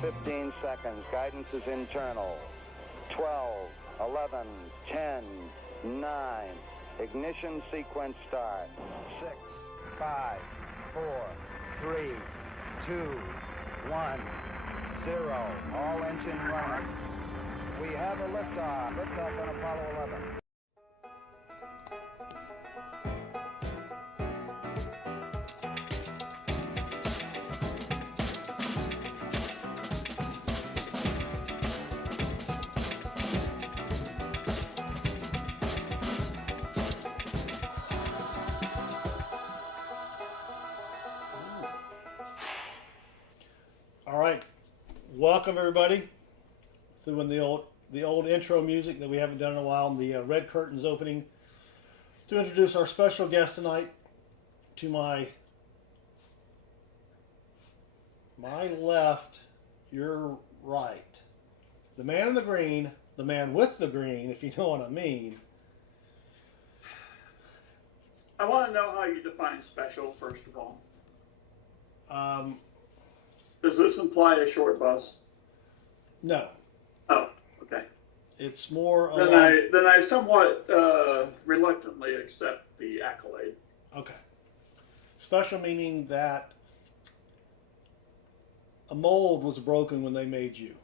15 seconds. Guidance is internal. 12, 11, 10, 9. Ignition sequence start. 6, 5, 4, 3, 2, 1, 0. All engine running. We have a liftoff. Liftoff on Apollo 11. All right, welcome everybody. Through in the old intro music that we haven't done in a while, and the red curtains opening to introduce our special guest tonight. To my left, your right, the man in the green, the man with the green, if you know what I mean. I want to know how you define special, first of all. Does this imply a short bus? No. Oh, okay. It's more Then I somewhat reluctantly accept the accolade. Okay. Special meaning that a mold was broken when they made you.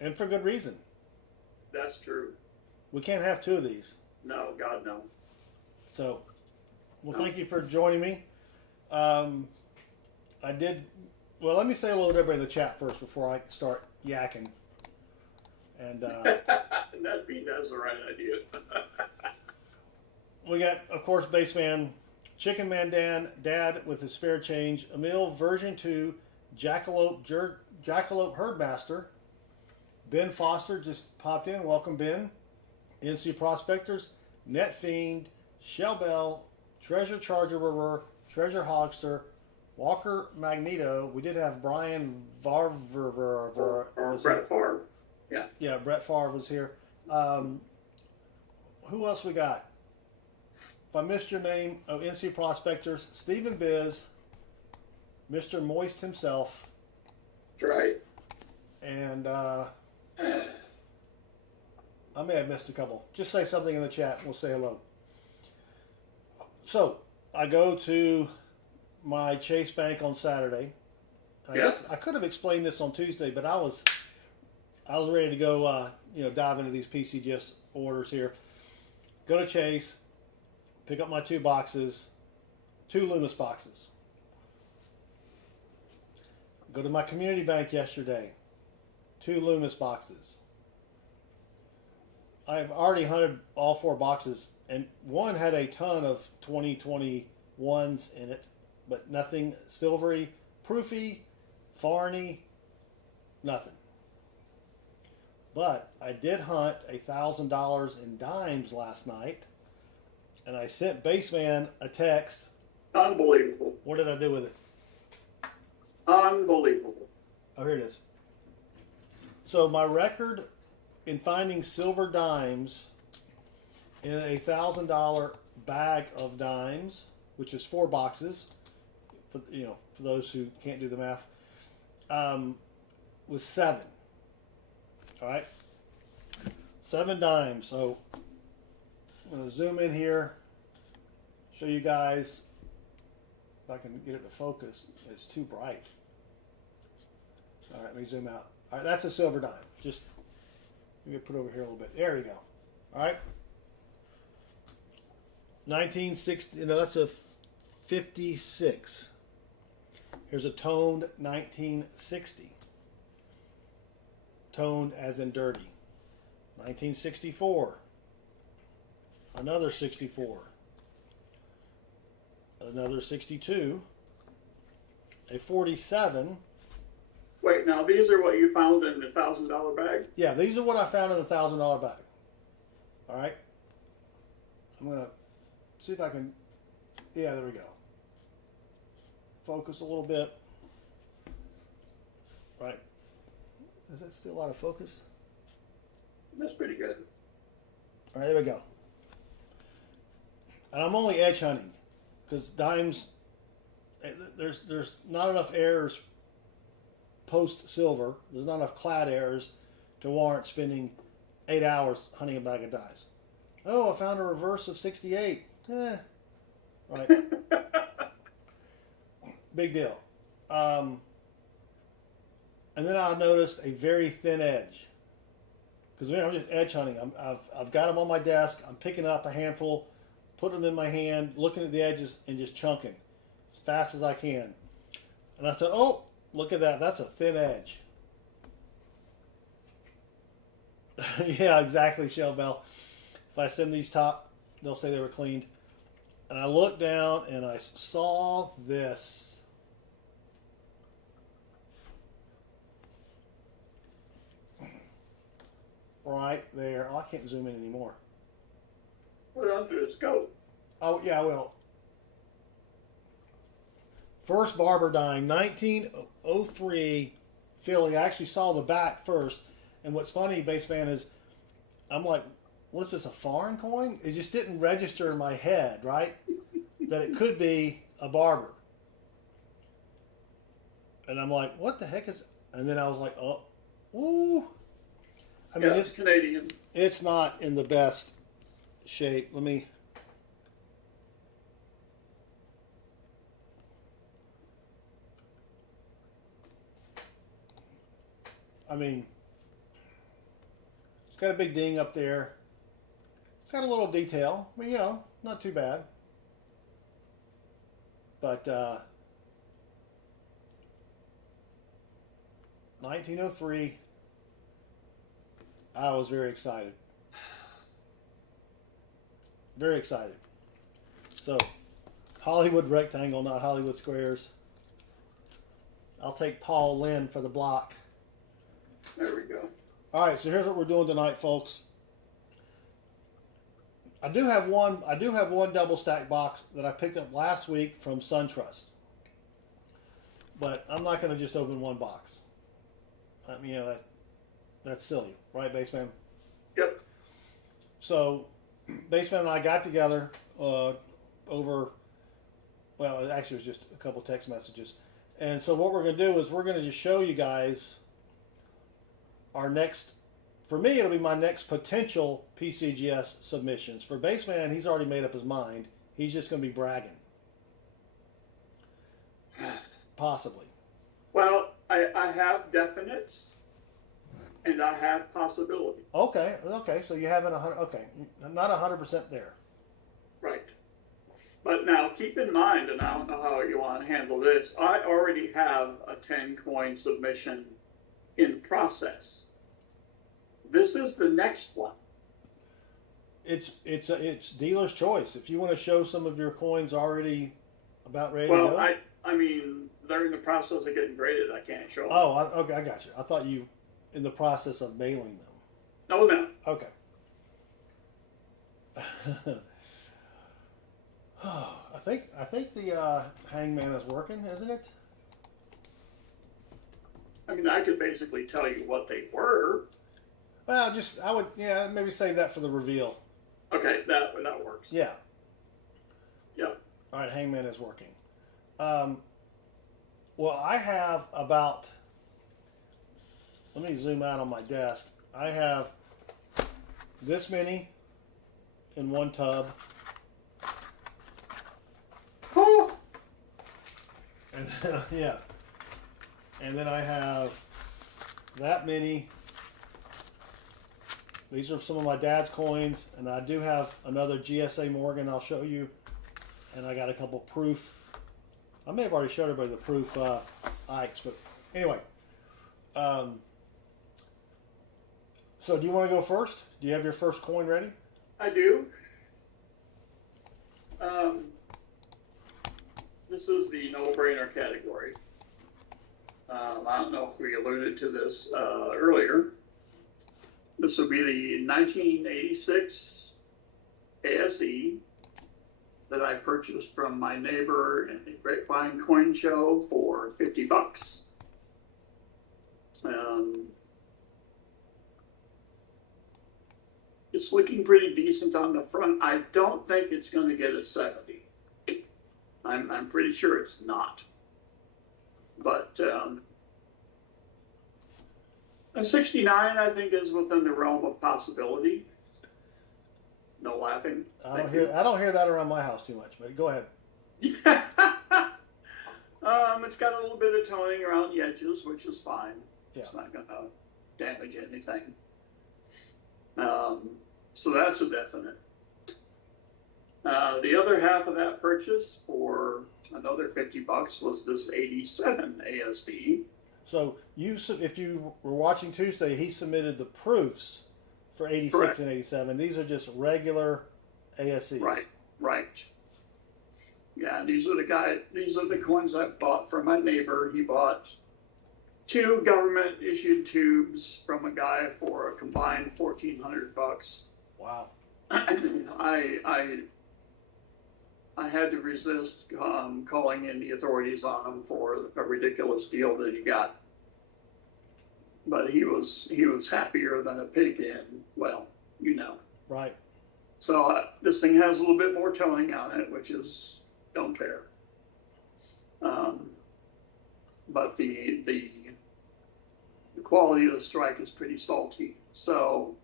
And for good reason. That's true. We can't have two of these. No, God, no. So, well, thank you for joining me. Well, let me say hello to everybody in the chat first before I start yakking. And That's the right idea. we got, of course, Bassman, Chicken Man Dan, Dad with his spare change, Emil version 2, Jackalope Herdmaster, Ben Foster just popped in. Welcome, Ben. NC Prospectors, Net Fiend, Shell Bell, Treasure Charger River, Treasure Hogster, Walker Magneto. We did have Brian Varver. Or Brett Favre. Yeah. Yeah, Brett Favre was here. Who else we got? If I missed your name, NC Prospectors, Stephen Biz, Mr. Moist himself. That's right. And I may have missed a couple. Just say something in the chat and we'll say hello. So, I go to my Chase Bank on Saturday. I guess I could have explained this on Tuesday, but I was ready to go, dive into these PCGS orders here. Go to Chase, pick up my two Loomis boxes. Go to my community bank yesterday, 2 Loomis boxes. I've already hunted all 4 boxes, and one had a ton of 2021s in it, but nothing silvery, proofy, farny, nothing. But I did hunt $1,000 in dimes last night, and I sent Bassman a text. Unbelievable. What did I do with it? Unbelievable. Oh, here it is. So my record in finding silver dimes in a $1,000 bag of dimes, which is 4 boxes, for those who can't do the math, was 7. All right, 7 dimes. So I'm going to zoom in here, show you guys if I can get it to focus. It's too bright. All right, let me zoom out. All right, that's a silver dime. Just let me put it over here a little bit. There we go. All right. 1960. That's a 56. Here's a toned 1960. Toned as in dirty. 1964. Another 64. Another 62. A 47. Wait, now these are what you found in the $1,000 bag? Yeah, these are what I found in the $1,000 bag. All right. I'm going to see if I can. Yeah, there we go. Focus a little bit. Right. Is that still out of focus? That's pretty good. All right, there we go. And I'm only edge hunting because dimes there's not enough errors post silver. There's not enough clad errors to warrant spending 8 hours hunting a bag of dies. Oh, I found a reverse of 68. Right. Big deal. And then I noticed a very thin edge. Because I'm just edge hunting. I've got them on my desk. I'm picking up a handful, putting them in my hand, looking at the edges, and just chunking as fast as I can. And I said, oh, look at that. That's a thin edge. Yeah, exactly, Shell Bell. If I send these top, they'll say they were cleaned. And I looked down and I saw this. Right there. Oh, I can't zoom in anymore. Put it under the scope. Oh, yeah, I will. First barber dying, 1903 Philly. I actually saw the back first. And what's funny, Bassman, is I'm like, what's this, a foreign coin? It just didn't register in my head, right? That it could be a barber. And I'm like, what the heck is... And then I was like, oh, ooh. I mean, it's Canadian. It's not in the best shape. Let me... I mean, it's got a big ding up there. It's got a little detail. I mean, you know, not too bad. But 1903, I was very excited. Very excited. So, Hollywood rectangle, not Hollywood squares. I'll take Paul Lynn for the block. There we go. All right, so here's what we're doing tonight, folks. I do have one double stack box that I picked up last week from SunTrust. But I'm not going to just open one box. I mean, you know, that's silly, right, Bassman? Yep. So, Bassman and I got together over, well, actually it was just a couple text messages. And so what we're going to do is we're going to just show you guys our next, for me, it'll be my next potential PCGS submissions. For Bassman, he's already made up his mind. He's just going to be bragging. Possibly. Well, I have definites, and I have possibility. Okay, so you haven't, okay, not 100% there. Right. But now, keep in mind, and I don't know how you want to handle this, I already have a 10-coin submission in process. This is the next one. It's dealer's choice. If you want to show some of your coins already about ready Well, to go. I mean, they're in the process of getting graded. I can't show them. Oh, okay, I got you. I thought you in the process of mailing them. No. Okay. I think the hangman is working, isn't it? I mean, I could basically tell you what they were. Well, I would maybe save that for the reveal. Okay, that works. Yeah. Yep. All right, hangman is working. Well, I have about. Let me zoom out on my desk. I have this many in one tub. Oh. And then, and then I have that many. These are some of my dad's coins, and I do have another GSA Morgan I'll show you, and I got a couple proof. I may have already showed everybody the proof Ikes, but anyway. So do you want to go first? Do you have your first coin ready? I do. This is the no-brainer category. I don't know if we alluded to this earlier. This will be the 1986 ASE that I purchased from my neighbor in the Grapevine Coin Show for $50. It's looking pretty decent on the front. I don't think it's going to get a 70. I'm pretty sure it's not. But a 69, I think, is within the realm of possibility. No laughing. I don't hear that around my house too much, but go ahead. It's got a little bit of toning around the edges, which is fine. Yeah. It's not going to damage anything. So that's a definite. The other half of that purchase for another $50 was this 87 ASD. So if you were watching Tuesday, he submitted the proofs for 86 Correct. and 87. These are just regular ASCs. Right. Yeah, these are the coins I bought from my neighbor. He bought 2 government issued tubes from a guy for a combined $1,400. Wow. I had to resist calling in the authorities on him for a ridiculous deal that he got. But he was happier than a pig in, well, you know. Right. So this thing has a little bit more toning on it, which is, don't care. But the quality of the strike is pretty salty. So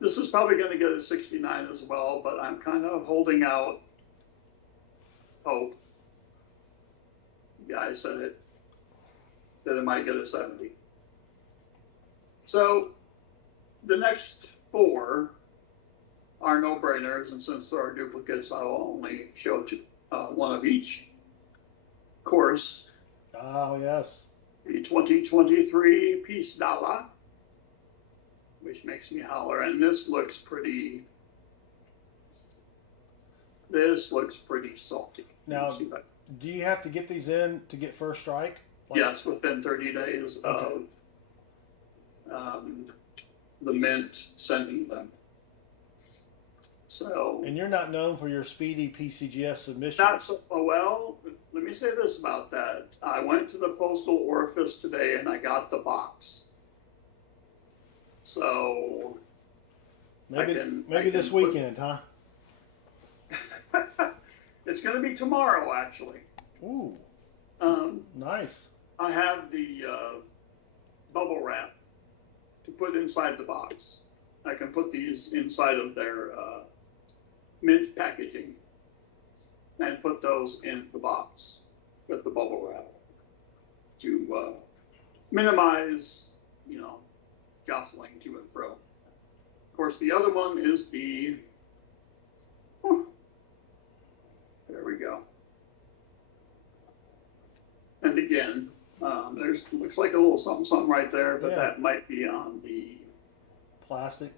this is probably going to get a 69 as well, but I'm kind of holding out hope. Yeah, I said it, that it might get a 70. So the next 4 are no-brainers, and since there are duplicates, I'll only show one of each. Of course, Oh, yes. the 2023 Peace Dollar, which makes me holler, and this looks pretty salty. Now, do you have to get these in to get first strike? Yes, within 30 days of the mint sending them. So, And you're not known for your speedy PCGS submissions. not so well. Let me say this about that. I went to the postal orifice today and I got the box. So maybe I this can put- weekend, huh? It's going to be tomorrow, actually. Ooh, nice. I have the bubble wrap to put inside the box. I can put these inside of their mint packaging and put those in the box with the bubble wrap to minimize, jostling to and fro. Of course, the other one is the, there we go. And again, there's looks like a little something right there, but Yeah. that might be on the, Plastic.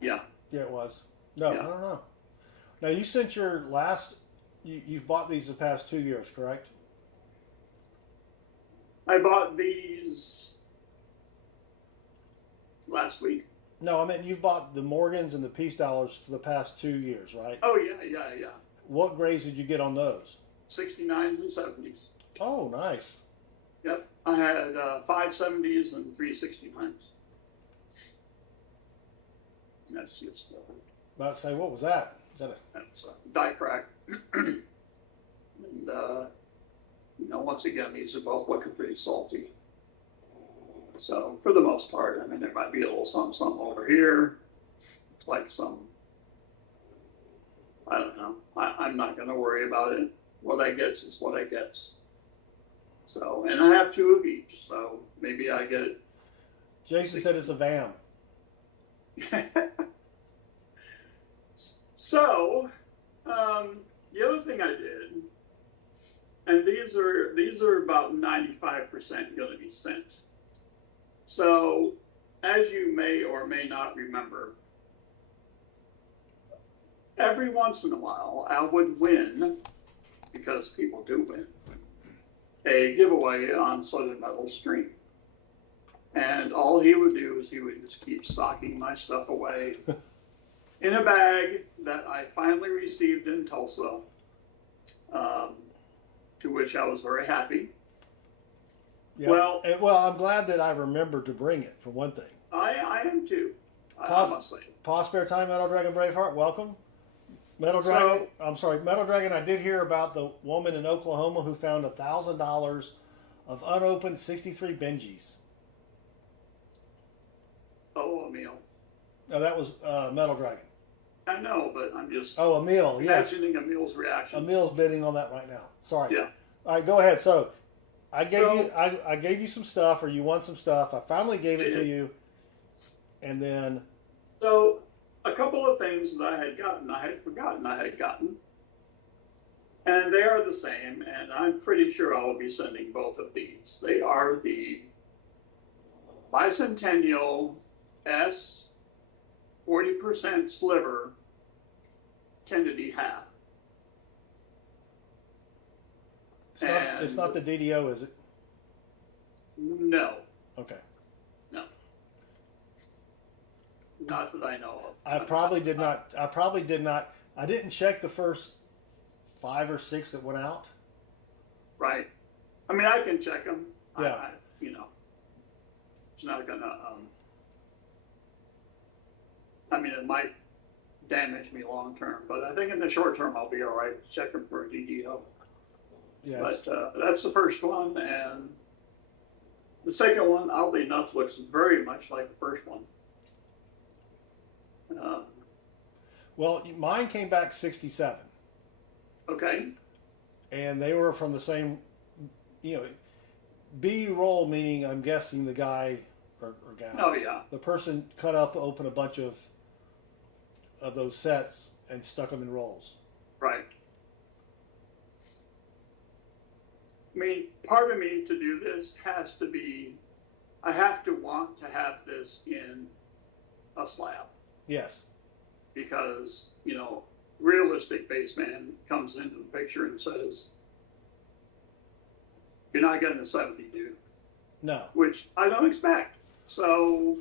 yeah. Yeah, it was. No, Yeah. I don't know. Now, you sent your last, you've bought these the past 2 years, correct? I bought these last week. No, I mean, you've bought the Morgans and the Peace Dollars for the past 2 years, right? Oh, yeah. What grades did you get on those? 69s and 70s. Oh, nice. Yep. I had 5 70s and 3 69s. That's just, About to say, what was that? Is that that's die crack. And, once again, these are both looking pretty salty. So, for the most part, I mean, there might be a little something over here. It's like some, I don't know. I'm not going to worry about it. What I get is what I get. So, and I have 2 of each, so maybe I get it. Jason said it's a VAM. So, the other thing I did, and these are about 95% going to be sent. So, as you may or may not remember, every once in a while I would win, because people do win, a giveaway on Southern Metal stream. And all he would do is he would just keep stocking my stuff away in a bag that I finally received in Tulsa, to which I was very happy. Yeah. Well, I'm glad that I remembered to bring it, for one thing. I am too. I Pause. must say. Paul Spare Time, Metal Dragon Braveheart, welcome. Metal Dragon. I'm sorry, Metal Dragon. I did hear about the woman in Oklahoma who found $1,000 of unopened 63 Benjis. Oh, Emil. No, that was Metal Dragon. I know, but I'm just Oh, Emil. Yes. imagining Emil's reaction. Emil's bidding on that right now. Sorry. Yeah. All right, go ahead. So, I gave you some stuff, or you want some stuff. I finally gave it to you, and then. So, a couple of things that I had forgotten I had gotten, and they are the same, and I'm pretty sure I will be sending both of these. They are the Bicentennial S 40% sliver Kennedy half. It's not the DDO, is it? No. Okay. No. Not that I know of. I probably did not. I didn't check the first 5 or 6 that went out. Right. I mean, I can check them. Yeah. It's not gonna. I mean, it might damage me long term, but I think in the short term I'll be all right checking for a DDO. Yeah. But that's the first one, and the second one, oddly enough, looks very much like the first one. Well, mine came back 67. Okay. And they were from the same, B roll, meaning I'm guessing the guy or gal. Oh yeah. The person cut up, opened a bunch of those sets and stuck them in rolls. Right. I mean, part of me to do this has to be, I have to want to have this in a slab. Yes. Because, realistic bassman comes into the picture and says, you're not getting a 70, dude. No. Which I don't expect. So,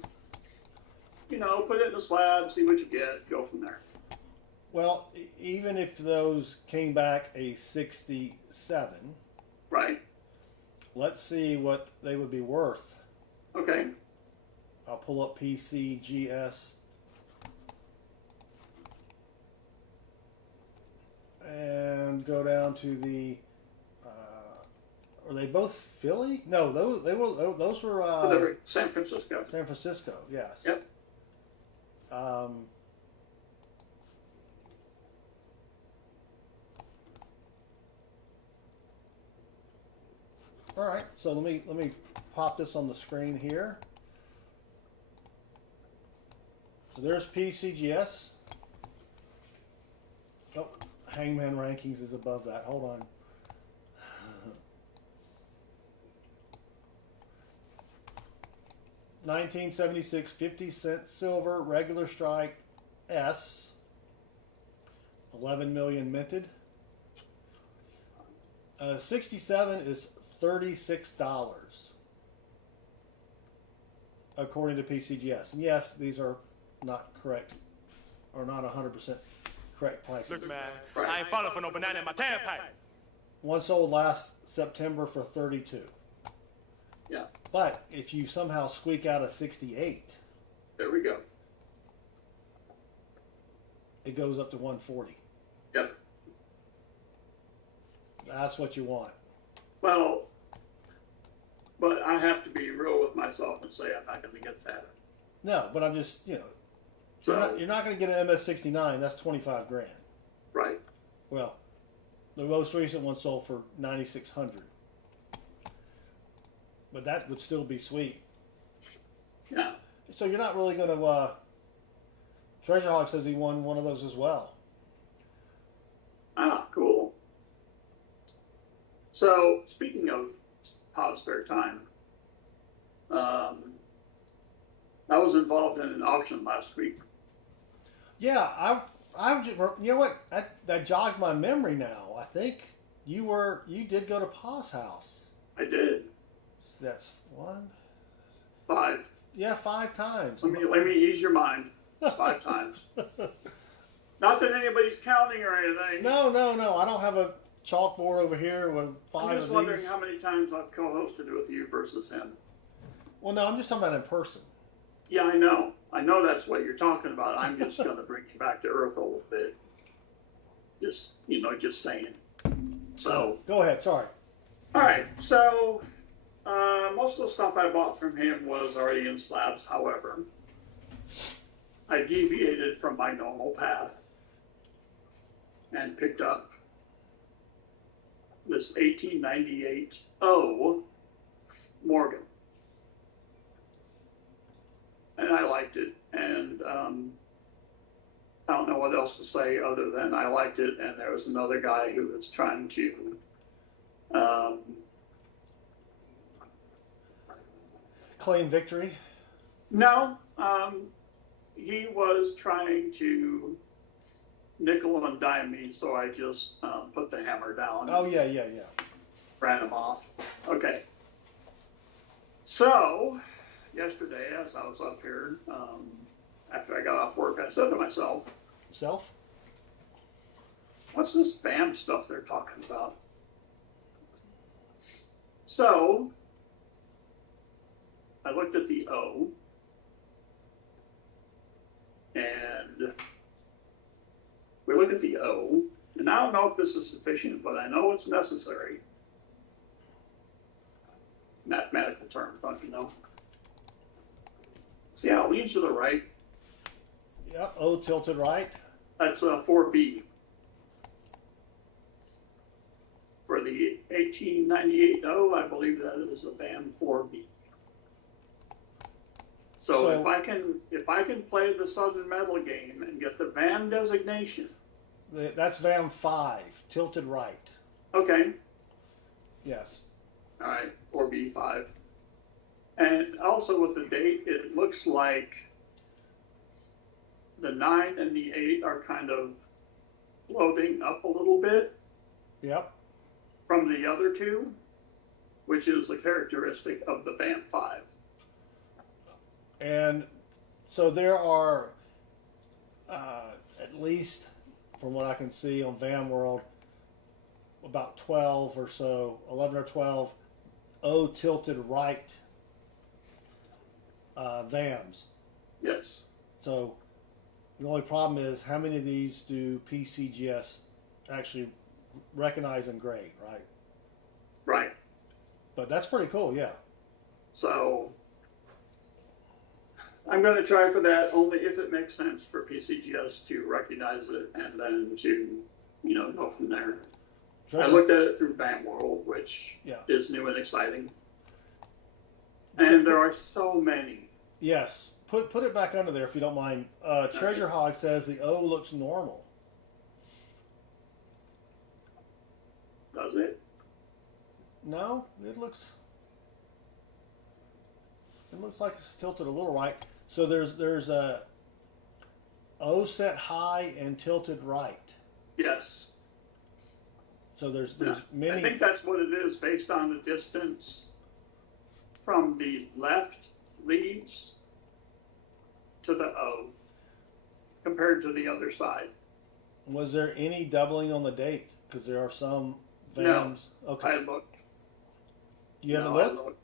put it in a slab, see what you get, go from there. Well, even if those came back a 67, right? Let's see what they would be worth. Okay. I'll pull up PCGS. And go down to the. Are they both Philly? No, those were. San Francisco. San Francisco, yes. Yep. All right, so let me pop this on the screen here. So there's PCGS. Oh, Hangman Rankings is above that. Hold on. $19.76, 50-cent silver, regular strike, S. 11 million minted. 67 is $36, according to PCGS. And yes, these are not correct, or not 100% correct prices. Look, man, I ain't falling for no banana in my tailpipe. One sold last September for 32. Yeah. But if you somehow squeak out a 68, there we go. It goes up to 140. Yep. That's what you want. Well, but I have to be real with myself and say I'm not going to get that. No, but I'm just, So, you're not going to get an MS69. That's 25 grand. Right. Well, the most recent one sold for 9,600. But that would still be sweet. Yeah. So you're not really going to. Treasure Hawk says he won one of those as well. Ah, cool. So, speaking of hot spare time, I was involved in an auction last week. Yeah, you know what? That jogs my memory now. I think you did go to Pa's house. I did. So that's 5. Yeah, 5 times. Let me ease your mind. 5 times. Not that anybody's counting or anything. No. I don't have a chalkboard over here with 5 of these. I'm just wondering how many times I've co-hosted with you versus him. Well, no, I'm just talking about in person. Yeah, I know. I know that's what you're talking about. I'm just going to bring you back to earth a little bit. Just just saying. So Go ahead. Sorry. all right, so most of the stuff I bought from him was already in slabs. However, I deviated from my normal path and picked up this 1898 O Morgan. And I liked it. And I don't know what else to say other than I liked it. And there was another guy who was trying to Claim victory. no, he was trying to nickel and dime me, so I just put the hammer down. Oh, yeah. Ran him off. Okay. So, yesterday, as I was up here, after I got off work, I said to myself, Self? what's this BAM stuff they're talking about? So, I looked at the O, and we look at the O, and I don't know if this is sufficient, but I know it's necessary. Mathematical term, don't you know? See how it leans to the right? Yep. O tilted right. That's 4B. For the 1898 O, I believe that is a BAM 4B. So if I can play the Southern Metal game and get the BAM designation. That's VAM 5, tilted right. Okay. Yes. All right, 4B5. And also with the date, it looks like the 9 and the 8 are kind of floating up a little bit Yep. from the other two, which is a characteristic of the BAM 5. And so there are, at least from what I can see on VAM World, about 12 or so, 11 or 12 O tilted right VAMs. Yes. So the only problem is how many of these do PCGS actually recognize and grade, right? Right. But that's pretty cool, yeah. So I'm going to try for that only if it makes sense for PCGS to recognize it and then to, go from there. I looked at it through BAM World, which is new and exciting. And there are so many. Yes. Put it back under there if you don't mind. Treasure Hog says the O looks normal. Does it? No, it looks like it's tilted a little right. So there's a O set high and tilted right. Yes. So there's many. I think that's what it is based on the distance from the left leads to the O compared to the other side. Was there any doubling on the date? Because there are some VAMs. No, okay. I looked. You haven't looked?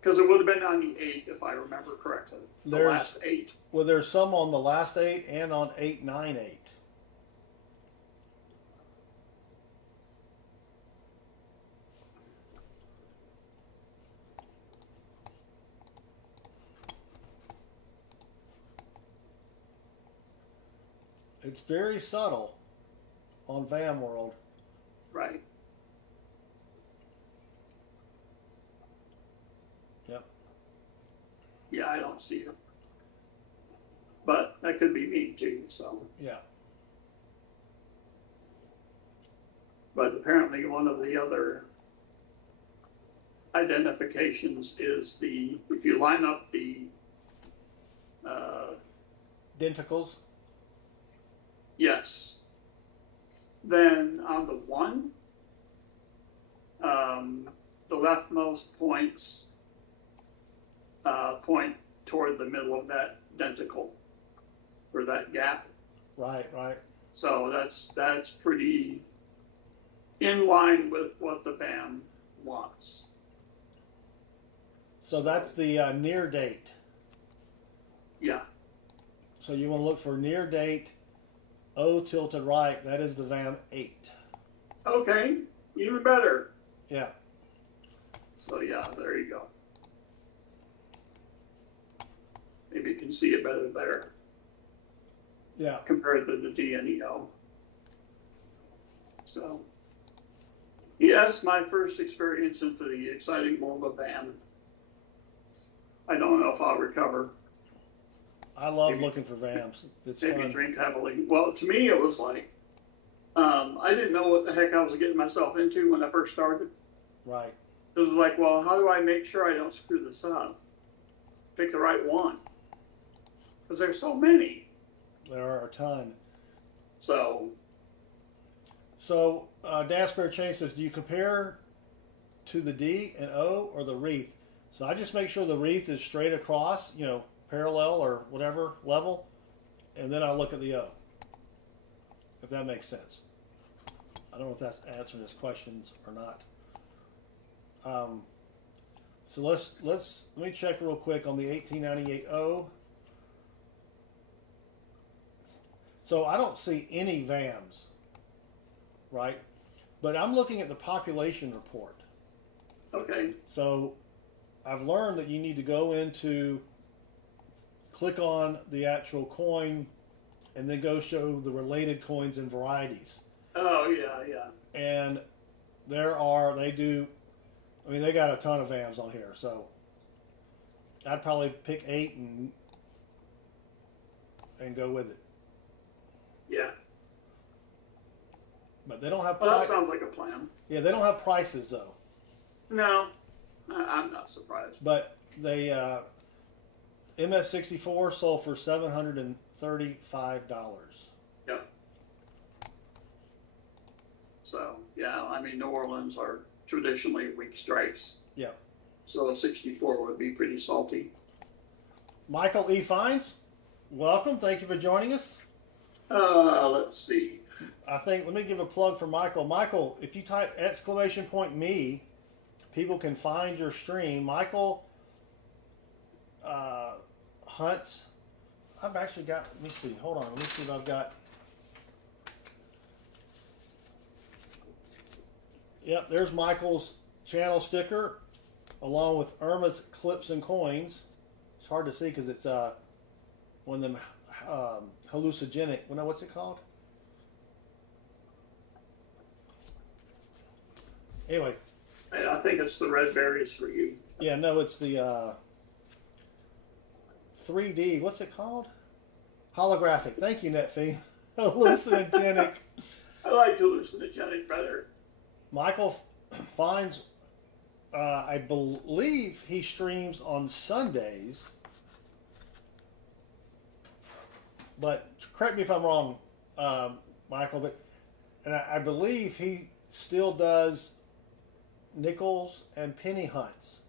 Because it would have been on the 8 if I remember correctly. The last 8. Well, there's some on the last 8 and on 898. It's very subtle on VAM World. Right. Yep. Yeah, I don't see it. But that could be me too, so. Yeah. But apparently one of the other identifications is if you line up the denticles. Yes. Then on the 1, the leftmost points point toward the middle of that denticle, or that gap. Right. So that's pretty in line with what the BAM wants. So that's the near date. Yeah. So you want to look for near date O tilted right, that is the VAM 8. Okay, even better. Yeah. So yeah, there you go. Maybe you can see it better there Yeah. compared to the D and EO. So, yes, my first experience into the exciting world of band. I don't know if I'll recover. I love looking for VAMs. It's Maybe fun. drink heavily. Well, to me, it was like, I didn't know what the heck I was getting myself into when I first started. Right. It was like, well, how do I make sure I don't screw this up? Pick the right one. Because there's so many. There are a ton. So, Dasper Chain says, do you compare to the D and O or the wreath? So I just make sure the wreath is straight across, parallel or whatever level, and then I look at the O. If that makes sense. I don't know if that's answering his questions or not. So let me check real quick on the 1898 O. So I don't see any VAMs, right? But I'm looking at the population report. okay. So I've learned that you need to go into, click on the actual coin, and then go show the related coins and varieties. Oh, yeah, yeah. And they got a ton of VAMs on here. So I'd probably pick 8 and go with it. Yeah. But they don't have Well, that sounds like a plan. Yeah, they don't have prices though. No, I'm not surprised. But they MS64 sold for $735. Yeah. So, yeah, I mean, New Orleans are traditionally weak stripes. Yeah. So a 64 would be pretty salty. Michael E. Fines, welcome. Thank you for joining us. Let's see. Let me give a plug for Michael. Michael, if you type !me, people can find your stream. Michael hunts. I've actually got, let me see, hold on. Let me see if I've got. Yep, there's Michael's channel sticker along with Irma's clips and coins. It's hard to see because it's one of them hallucinogenic. What's it called? Anyway. I think it's the red berries for you. Yeah, no, it's the 3D. What's it called? Holographic. Thank you, Netfee. Hallucinogenic. I like hallucinogenic better. Michael finds, I believe he streams on Sundays. But correct me if I'm wrong, Michael, and I believe he still does nickels and penny hunts.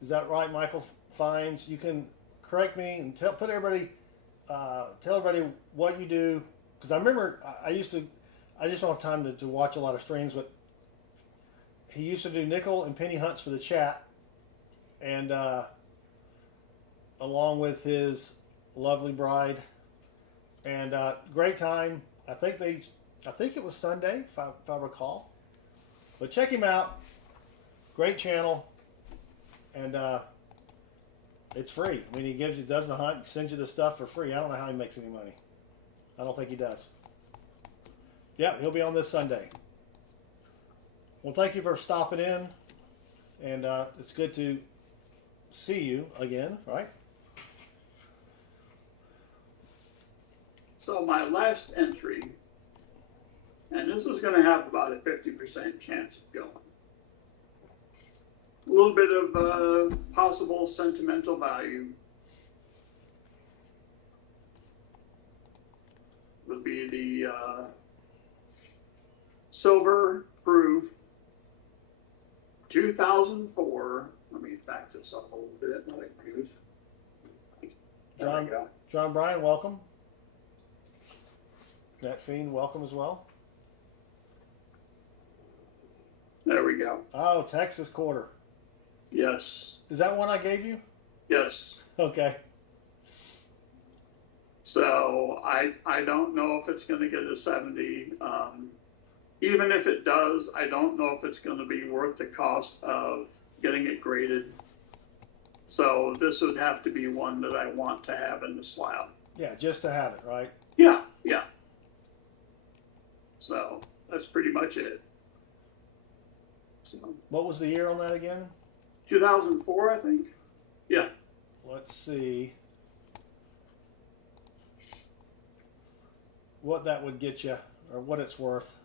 Is that right, Michael Fines? You can correct me and tell everybody what you do, because I remember I just don't have time to watch a lot of streams, but he used to do nickel and penny hunts for the chat, and along with his lovely bride, and great time. I think it was Sunday, if I recall. But check him out. Great channel, and it's free. I mean, he does the hunt, sends you the stuff for free. I don't know how he makes any money. I don't think he does. Yeah, he'll be on this Sunday. Well, thank you for stopping in, and it's good to see you again, right? So my last entry, and this is going to have about a 50% chance of going. A little bit of possible sentimental value would be the silver proof 2004. Let me back this up a little bit. Not confused. John Bryan, welcome. Nat Fiend, welcome as well. There we go. Oh, Texas quarter. Yes. Is that one I gave you? Yes. Okay. So I don't know if it's going to get a 70. Even if it does, I don't know if it's going to be worth the cost of getting it graded. So this would have to be one that I want to have in the slab. Yeah, just to have it, right? Yeah, yeah. So that's pretty much it. So, What was the year on that again? 2004, I think. Yeah. Let's see what that would get you, or what it's worth.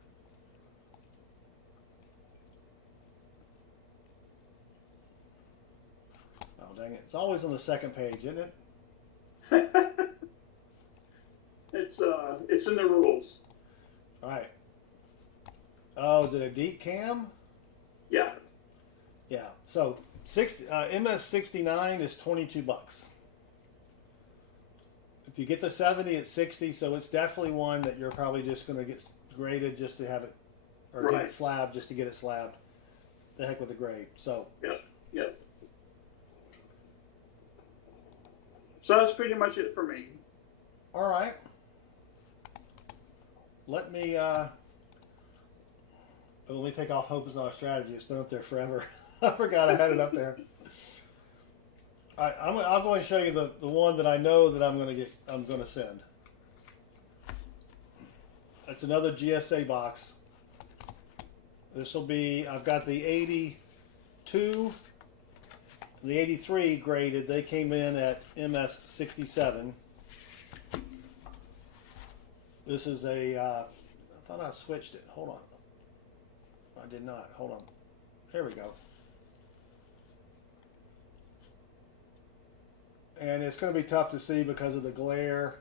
Oh, dang it. It's always on the second page, isn't it? It's in the rules. All right. Oh, is it a deep cam? Yeah. Yeah. So MS69 is $22. If you get the 70, it's 60. So it's definitely one that you're probably just going to get graded just to have it, or get it slabbed just to get it slabbed. The heck with the grade. So. Yep. Yep. So that's pretty much it for me. All right. Let me take off Hope is Not a Strategy. It's been up there forever. I forgot I had it up there. All right, I'm going to show you the one that I know that I'm going to send. It's another GSA box. This will be, I've got the 82, the 83 graded. They came in at MS67. This is a, I thought I switched it. Hold on. I did not. Hold on. There we go. And it's going to be tough to see because of the glare.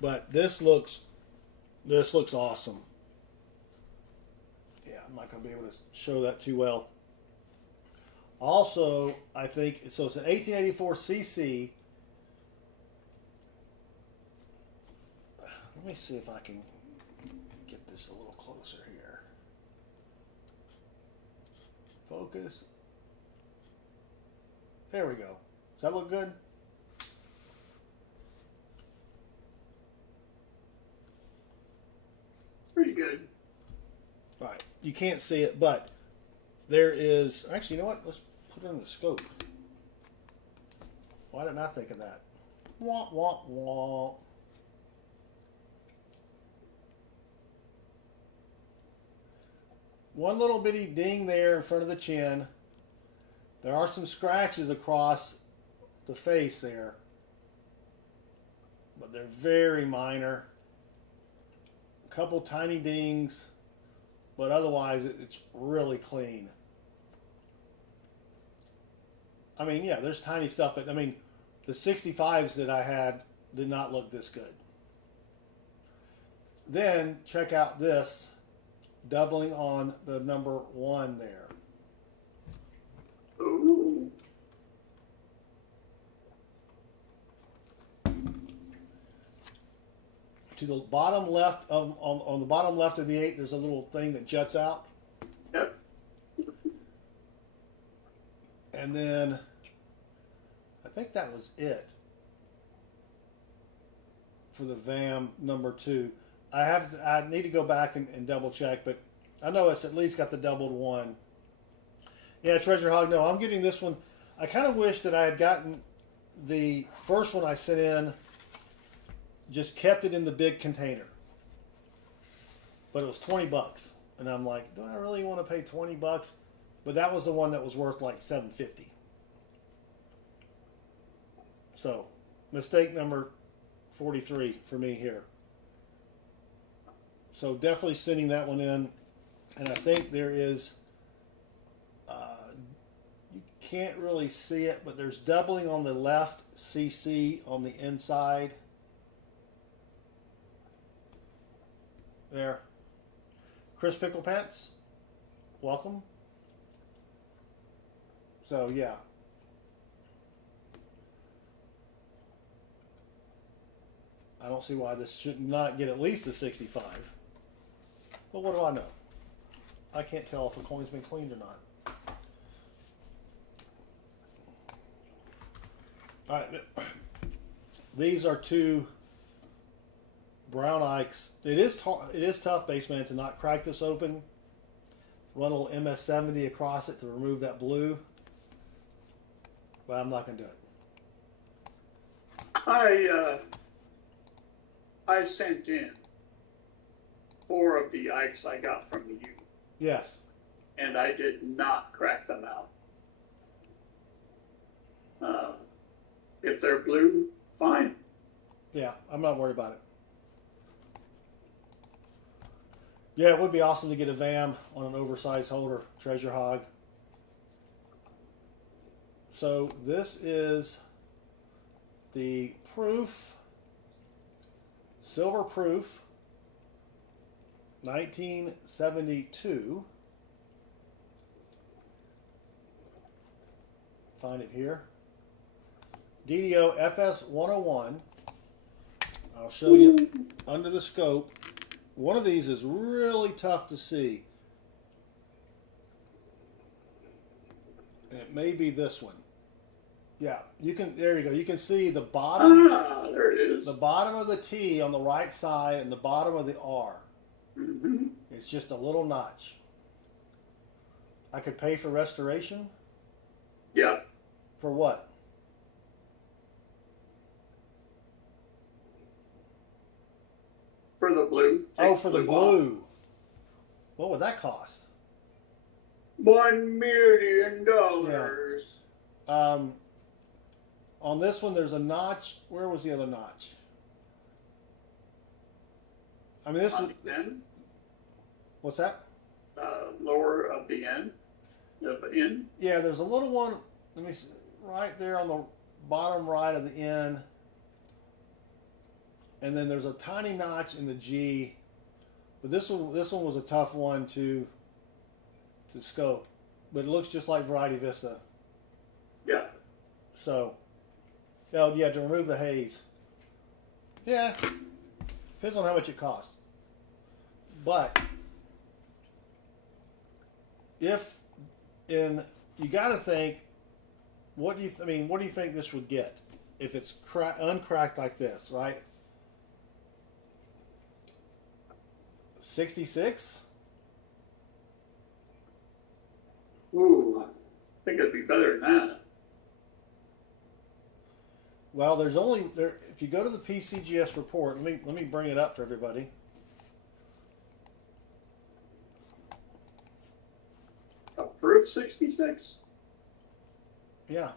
But this looks awesome. Yeah, I'm not going to be able to show that too well. Also, I think, so it's an 1884 CC. Let me see if I can get this a little closer here. Focus. There we go. Does that look good? Pretty good. All right. You can't see it, but there is... Actually, you know what? Let's put it in the scope. Why didn't I think of that? Wah, wah, wah. One little bitty ding there in front of the chin. There are some scratches across the face there, but they're very minor. A couple tiny dings, but otherwise it's really clean. I mean, yeah, there's tiny stuff, but I mean, the 65s that I had did not look this good. Then check out this, doubling on the number 1 there. Ooh. To the bottom left of on the bottom left of the 8, there's a little thing that juts out. Yep. And then I think that was it for the VAM number 2. I need to go back and double check, but I know it's at least got the doubled 1. Yeah, Treasure Hog. No, I'm getting this one. I kind of wish that I had gotten the first one I sent in, just kept it in the big container. But it was $20, and I'm like, do I really want to pay $20? But that was the one that was worth like $7.50. So, mistake number 43 for me here. So definitely sending that one in, and I think there is. You can't really see it, but there's doubling on the left CC on the inside. There. Chris Pickle Pants, welcome. So, yeah. I don't see why this should not get at least a 65. But what do I know? I can't tell if a coin's been cleaned or not. All right. These are two brown Ikes. It is tough, Bassman, to not crack this open. Run a little MS-70 across it to remove that blue. But I'm not going to do it. I sent in 4 of the Ikes I got from you. Yes. And I did not crack them out. If they're blue, fine. Yeah, I'm not worried about it. Yeah, it would be awesome to get a VAM on an oversized holder, Treasure Hog. So this is the proof, silver proof, 1972. Find it here. DDO FS 101. I'll show you under the scope. One of these is really tough to see. And it may be this one. Yeah, you can, there you go. You can see the bottom. Ah, there it is. The bottom of the T on the right side and the bottom of the R. Mm-hmm. It's just a little notch. I could pay for restoration. Yeah. For what? For the blue. Oh, for the off. blue. What would that cost? $1 million. On this one, there's a notch. Where was the other notch? I mean, this On is. the end, What's that? lower of the end. Of the end. Yeah, there's a little one. Let me see, right there on the bottom right of the N. And then there's a tiny notch in the G. But this one was a tough one to scope. But it looks just like Variety Vista. Yeah. So, oh yeah, to remove the haze. Yeah, depends on how much it costs. But you got to think, what do you think this would get if it's uncracked like this, right? 66. Ooh, I think it'd be better than that. Well, there's only there. If you go to the PCGS report, let me bring it up for everybody. A proof 66? Yeah.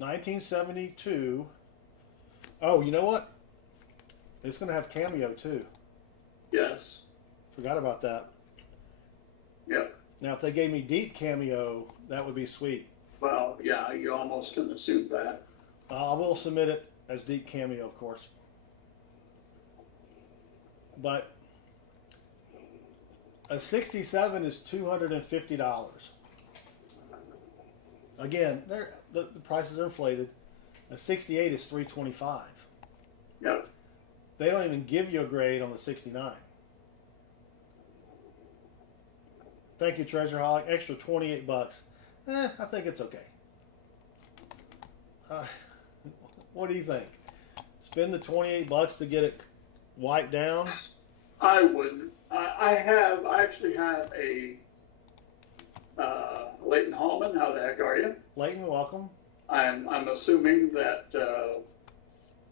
$1972. Oh, you know what? It's going to have cameo too. Yes. Forgot about that. Yeah. Now, if they gave me deep cameo, that would be sweet. Well, yeah, you almost can assume that. I will submit it as deep cameo, of course. But a 67 is $250. Again, the prices are inflated. A 68 is $325. Yeah. They don't even give you a grade on the 69. Thank you, Treasure Hog. Extra $28. I think it's okay. What do you think? Spend the $28 to get it wiped down? I wouldn't. I actually have a Leighton Hallman. How the heck are you? Leighton, welcome. I'm assuming that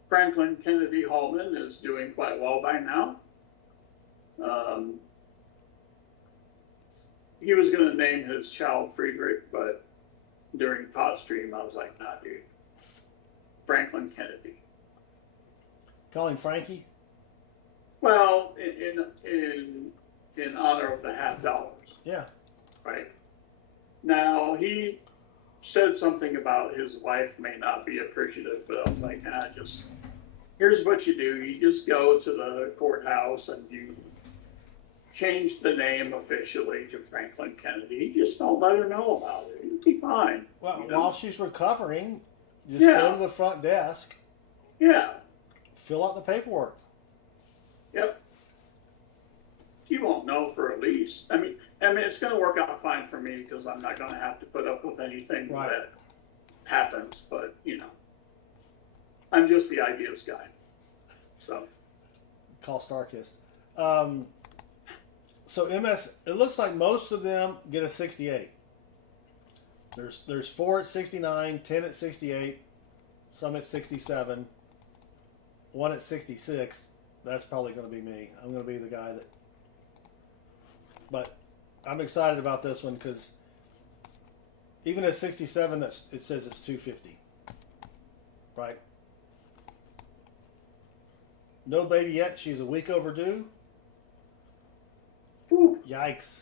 Franklin Kennedy Hallman is doing quite well by now. He was going to name his child Friedrich, but during Pod Stream, I was like, nah, dude. Franklin Kennedy. Call him Frankie? Well, in honor of the $50. Yeah. Right. Now, he said something about his wife may not be appreciative, but I was like, here's what you do. You just go to the courthouse and you change the name officially to Franklin Kennedy. You just don't let her know about it. You'll be fine. Well, you know? while she's recovering, just go to the front desk. Yeah. Fill out the paperwork. Yep. She won't know for a lease. I mean, I mean, it's going to work out fine for me because I'm not going to have to put up with anything Right. that happens. But, you know, I'm just the ideas guy. So, Call Starkist. So MS, it looks like most of them get a 68. There's 4 at 69, 10 at 68, some at 67, 1 at 66. That's probably going to be me. I'm going to be the guy that. But I'm excited about this one because even at 67, it says it's 250. Right? No baby yet. She's a week overdue. whew, Yikes.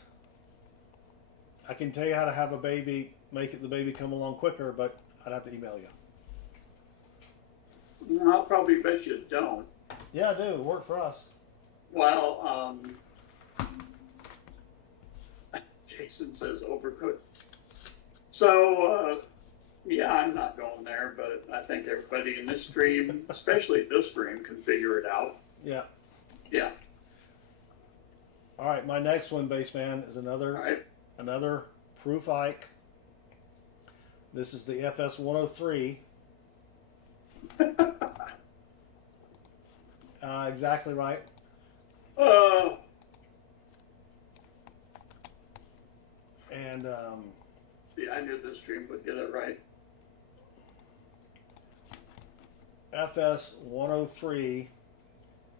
I can tell you how to have a baby, make the baby come along quicker, but I'd have to email you. I'll probably bet you don't. Yeah, I do. It worked for us. Well, Jason says overcooked. So, yeah, I'm not going there, but I think everybody in this stream, especially this stream, can figure it out. Yeah. Yeah. All right, my next one, Bassman, is All right. another Proof Ike. This is the FS 103. Exactly right. And Yeah, I knew this stream would get it right. FS 103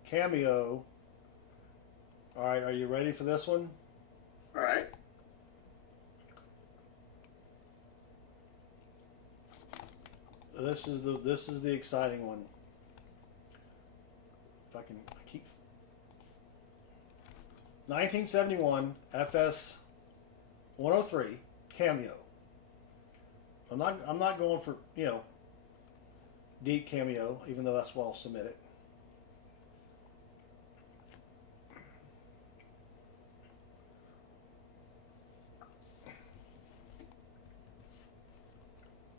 Cameo. All right, are you ready for this one? All right. This is the exciting one. If I keep 1971 FS 103 Cameo. I'm not going for, you know, deep Cameo, even though that's what I'll submit it.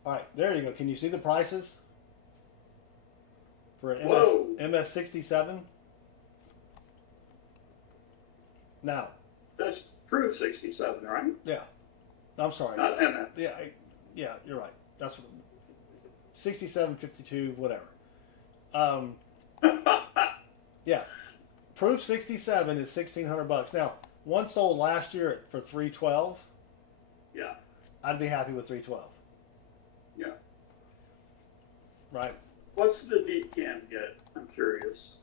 All right, there you go. Can you see the prices for an Whoa. MS67? Now, That's proof 67, right? yeah, I'm sorry. Not MS. Yeah, you're right. That's what, 67, 52, whatever. Yeah, proof 67 is $1,600. Now, one sold last year for $312. Yeah. I'd be happy with $312. Yeah. Right. What's the deep cam get? I'm curious.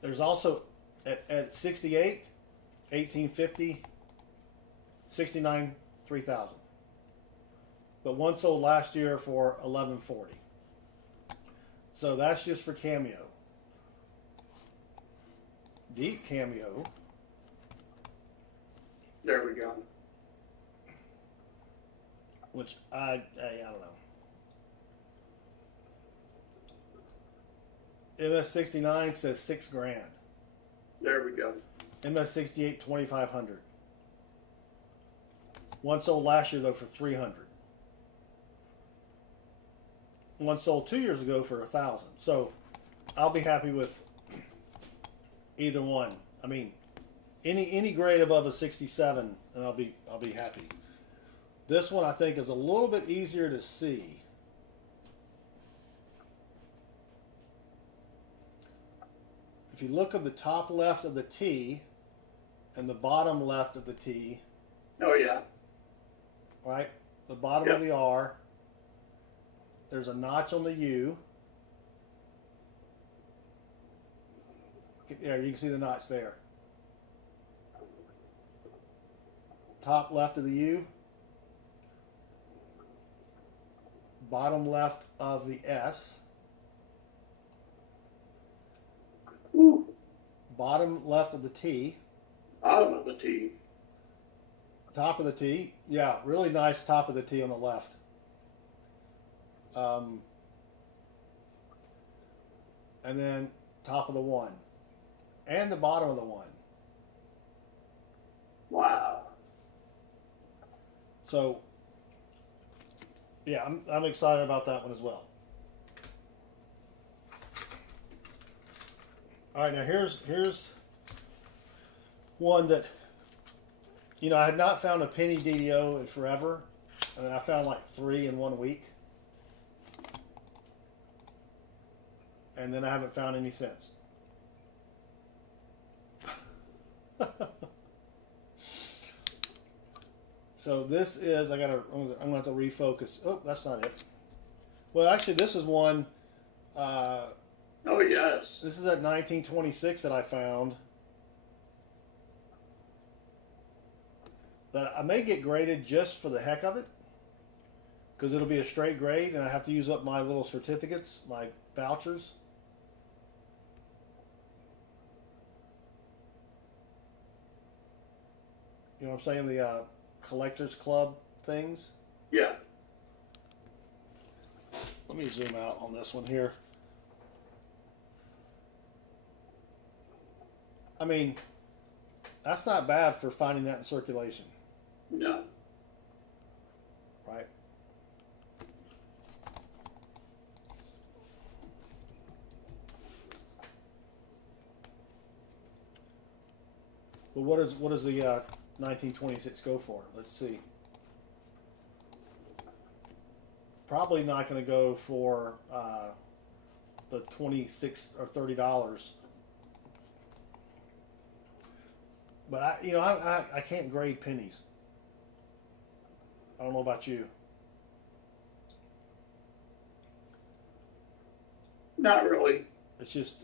There's also at 68, 1850, 69, 3000. But one sold last year for 1140. So that's just for Cameo. Deep Cameo. There we go. Which I don't know. MS69 says $6,000. There we go. MS68 $2,500. One sold last year though for $300. One sold 2 years ago for $1,000. So I'll be happy with either one. I mean, any grade above a 67, and I'll be happy. This one I think is a little bit easier to see. If you look at the top left of the T and the bottom left of the T, Oh, yeah. right? The bottom Yep. of the R, there's a notch on the U. Yeah, you can see the notch there. Top left of the U. Bottom left of the S. Ooh. Bottom left of the T. Bottom of the T. Top of the T. Yeah, really nice top of the T on the left. And then top of the 1. And the bottom of the 1. Wow. So, yeah, I'm excited about that one as well. All right, now here's one that You know, I had not found a penny DDO in forever, and then I found like 3 in 1 week. And then I haven't found any since. So this is, I'm gonna have to refocus. Oh, that's not it. Well, actually, this is one. Oh, yes. This is at 1926 that I found. That I may get graded just for the heck of it, because it'll be a straight grade, and I have to use up my little certificates, my vouchers. You know what I'm saying? The collectors club things. Yeah. Let me zoom out on this one here. I mean, that's not bad for finding that in circulation. No. Right? But what does the 1926 go for? Let's see. Probably not going to go for the $26 or $30. But I can't grade pennies. I don't know about you. Not really. It's just.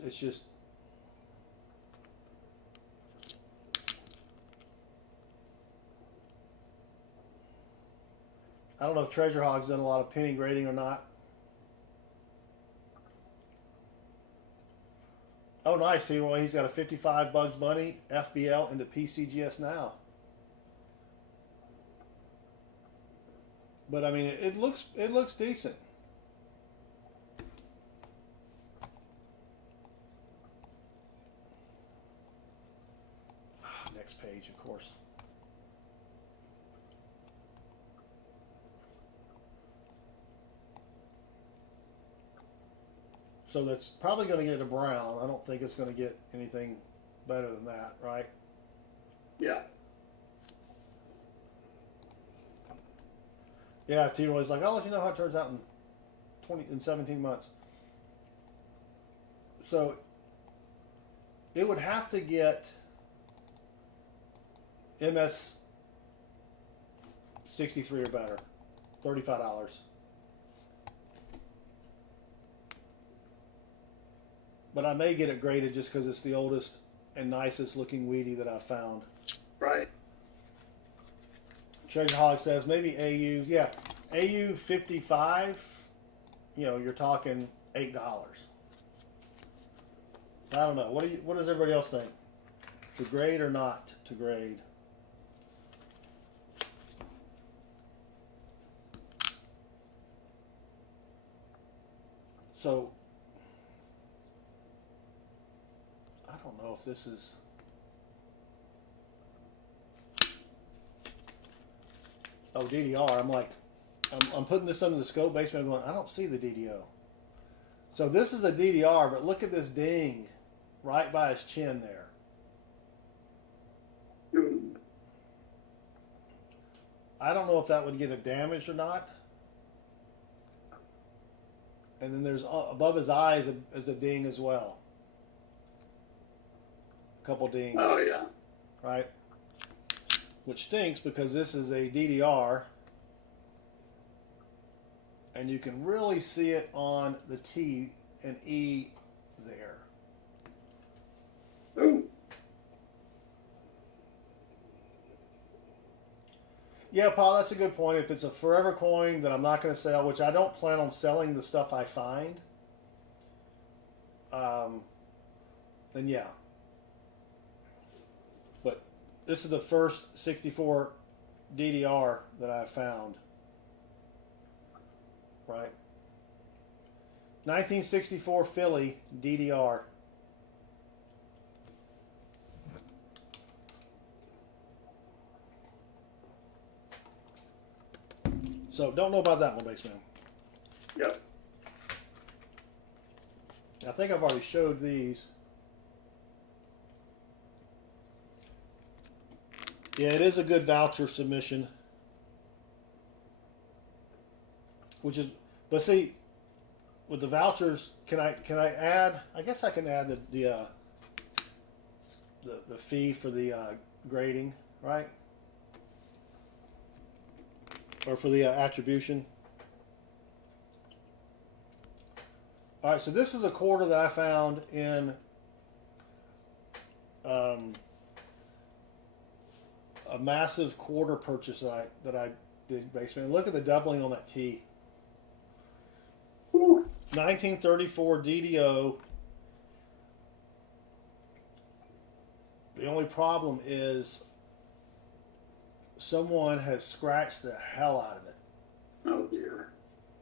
I don't know if Treasure Hog's done a lot of penny grading or not. Oh, nice, too. Well, he's got a 55 Bugs Bunny FBL into PCGS now. But I mean, it looks decent. Next page, of course. So that's probably going to get a brown. I don't think it's going to get anything better than that, right? Yeah. Yeah, T-Roy's like, I'll let you know how it turns out in 17 months. So it would have to get MS63 or better, $35. But I may get it graded just because it's the oldest and nicest looking weedy that I've found. Right. Treasure Hog says maybe AU, yeah, AU 55. You know, you're talking $8. So I don't know. What does everybody else think? To grade or not to grade? So I don't know if this is. Oh, DDR. I'm like, I'm putting this under the scope basement going, I don't see the DDO. So this is a DDR, but look at this ding right by his chin there. I don't know if that would get it damaged or not. And then there's above his eyes is a ding as well. A couple dings. Oh, yeah. Right? Which stinks because this is a DDR. And you can really see it on the T and E there. Ooh. Yeah, Paul, that's a good point. If it's a forever coin that I'm not going to sell, which I don't plan on selling the stuff I find, then yeah. But this is the first 64 DDR that I've found. Right? 1964 Philly DDR. So don't know about that one, Bassman. Yep. I think I've already showed these. Yeah, it is a good voucher submission. Which is, but see, with the vouchers, can I add? I guess I can add the fee for the grading, right? Or for the attribution. All right, so this is a quarter that I found in a massive quarter purchase that I did, Bassman. Look at the doubling on that T. 1934 DDO. The only problem is someone has scratched the hell out of it. Oh dear.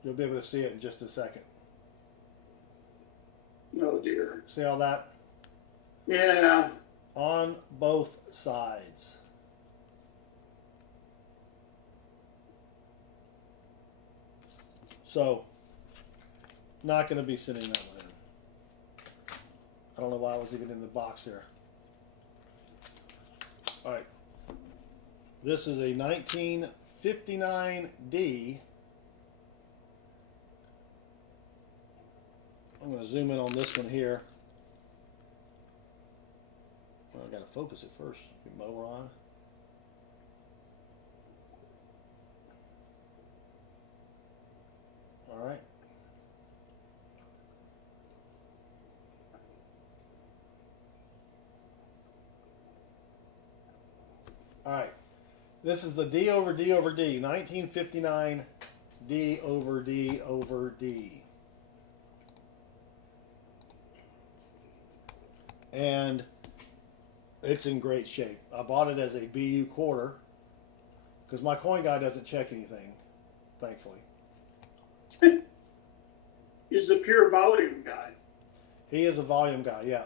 You'll be able to see it in just a second. Oh dear. See all that? Yeah. On both sides. So, not going to be sending that one in. I don't know why I was even in the box here. All right. This is a 1959D. I'm going to zoom in on this one here. Well, I got to focus it first. Get mower on. All right. All right. This is the D over D over D. 1959 D over D over D. And it's in great shape. I bought it as a BU quarter because my coin guy doesn't check anything, thankfully. He's a pure volume guy. He is a volume guy, yeah.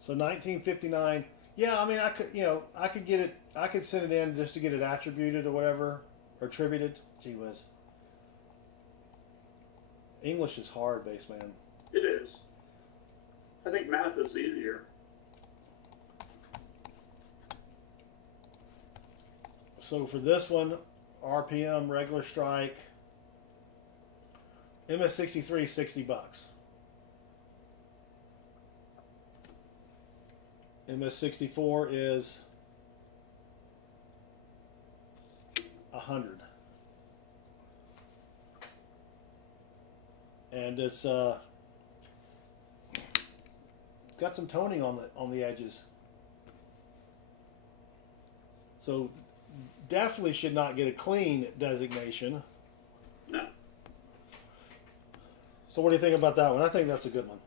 So 1959, yeah. I mean, I could get it. I could send it in just to get it attributed or whatever, or attributed. Gee whiz. English is hard, Bassman. It is. I think math is easier. So for this one, RPM regular strike, MS63 $60. MS64 is 100, and it's got some toning on the edges, so definitely should not get a clean designation. No. So what do you think about that one? I think that's a good one.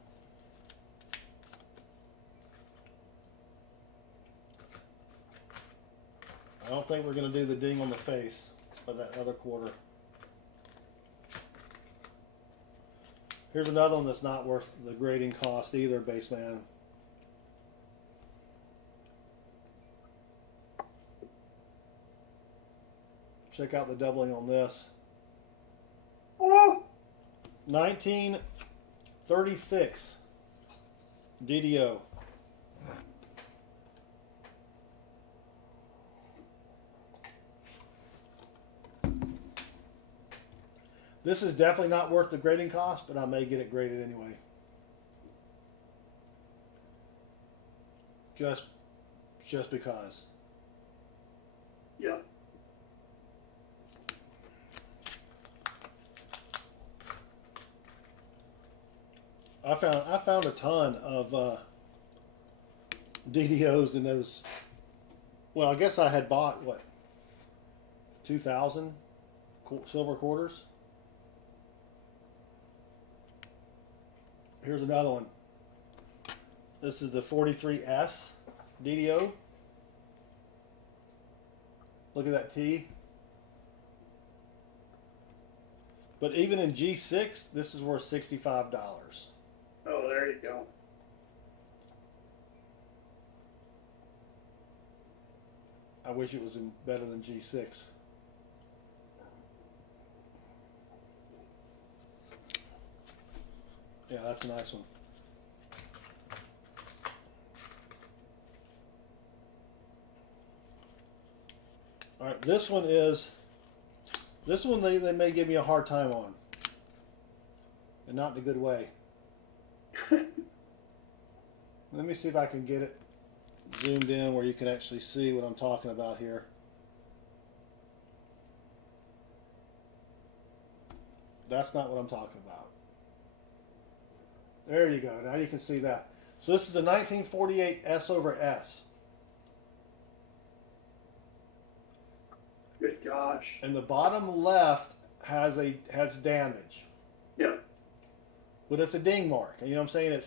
I don't think we're going to do the ding on the face of that other quarter. Here's another one that's not worth the grading cost either, Bassman. Check out the doubling on this. 1936 DDO. This is definitely not worth the grading cost, but I may get it graded anyway. Just because. Yeah. I found a ton of DDOs in those. Well, I guess I had bought what, 2,000 silver quarters. Here's another one. This is the 43S DDO. Look at that T. But even in G6, this is worth $65. Oh, there you go. I wish it was better than G6. Yeah, that's a nice one. All right, this one they may give me a hard time on, and not in a good way. Let me see if I can get it zoomed in where you can actually see what I'm talking about here. That's not what I'm talking about. There you go. Now you can see that. So this is a 1948 S over S. Good gosh. And the bottom left has damage. Yeah. But it's a ding mark. You know what I'm saying?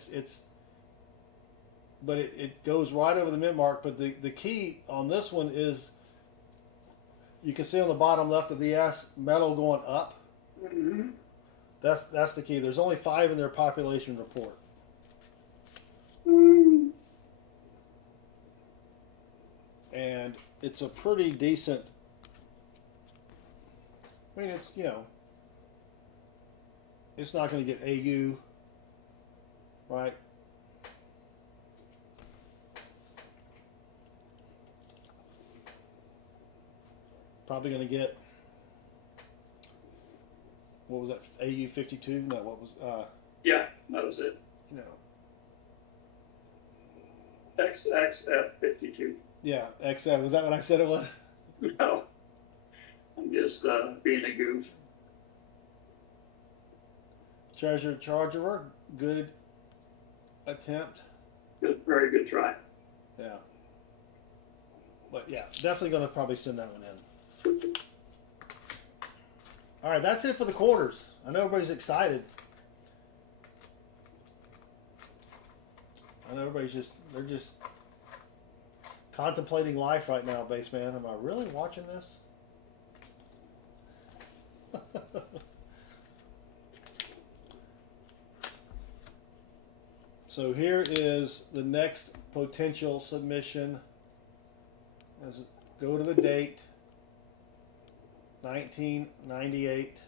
But it goes right over the mint mark. But the key on this one is you can see on the bottom left of the S metal going up. Mm-hmm. That's the key. There's only 5 in their population report. Mm. And it's a pretty decent. I mean, it's, it's not going to get AU, right? Probably going to get, what was that, AU 52? No, what was, Yeah, that was it. XXF52. Yeah, XF. Was that what I said it was? No. I'm just being a goof. Treasure Charger, good attempt. Good, very good try. Yeah. But yeah, definitely going to probably send that one in. All right, that's it for the quarters. I know everybody's excited. I know everybody's they're just contemplating life right now, Bassman. Am I really watching this? So here is the next potential submission. Let's go to the date, 1998.